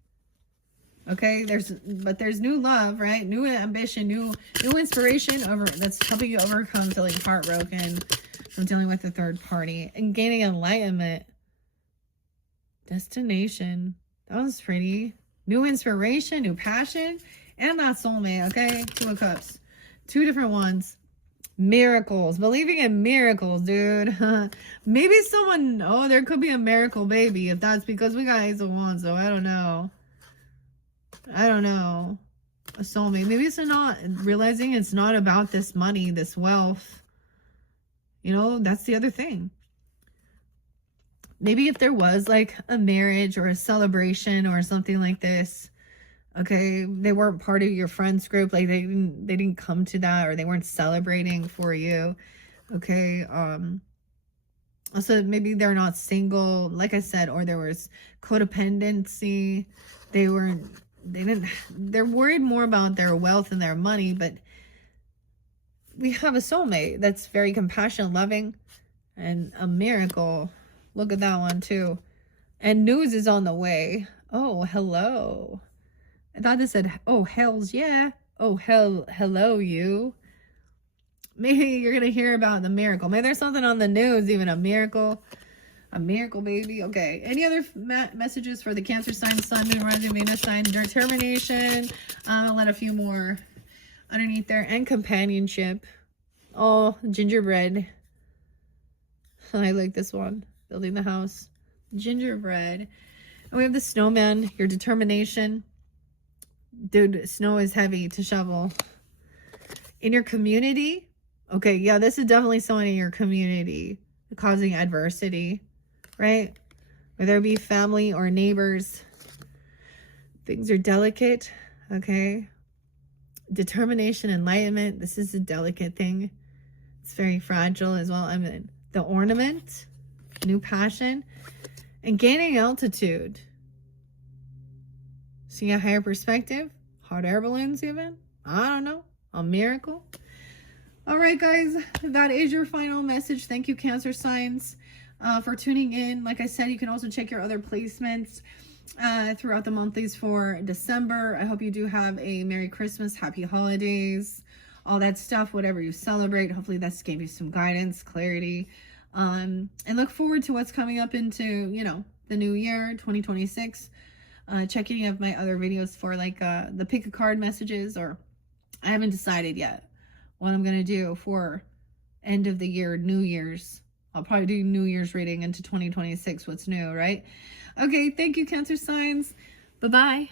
Okay, there's new love, right? New ambition, new inspiration over that's helping you overcome feeling heartbroken from dealing with a third party and gaining enlightenment. Destination. That was pretty. New inspiration, new passion, and that soulmate, okay? 2 of Cups. 2 different ones. Miracles. Believing in miracles, dude. Maybe someone, oh, there could be a miracle baby if that's because we got Ace of Wands, so I don't know. I don't know. A soulmate. Maybe it's not realizing it's not about this money, this wealth. You know, that's the other thing. Maybe if there was like a marriage or a celebration or something like this, okay, they weren't part of your friends group, like they didn't come to that, or they weren't celebrating for you. Okay, also maybe they're not single, like I said, or there was codependency. They're worried more about their wealth and their money, but we have a soulmate that's very compassionate, loving, and a miracle. Look at that one too. And news is on the way. Oh, hello. I thought this said, oh, hells yeah. Oh, hello you. Maybe you're going to hear about the miracle. Maybe there's something on the news, even a miracle. A miracle baby. Okay. Any other messages for the Cancer sign, Sun, Moon, Rising, Venus sign? Determination. I'll let a few more underneath there. And companionship. Oh, gingerbread. I like this one. Building the house. Gingerbread. And we have the snowman. Your determination. Dude, snow is heavy to shovel. In your community. Okay, yeah, this is definitely someone in your community causing adversity, right? Whether it be family or neighbors. Things are delicate, okay? Determination, enlightenment. This is a delicate thing. It's very fragile as well. I mean, the ornament, new passion, and gaining altitude. Seeing a higher perspective. Hot air balloons even. I don't know. A miracle. All right, guys. That is your final message. Thank you, Cancer signs, for tuning in. Like I said, you can also check your other placements throughout the monthlies for December. I hope you do have a Merry Christmas, Happy Holidays, all that stuff, whatever you celebrate. Hopefully that's gave you some guidance, clarity, and look forward to what's coming up into, you know, the new year, 2026. Check any of my other videos for like the pick a card messages, or I haven't decided yet what I'm going to do for end of the year, New Year's. I'll probably do New Year's reading into 2026, what's new, right? Okay, thank you, Cancer signs. Bye-bye.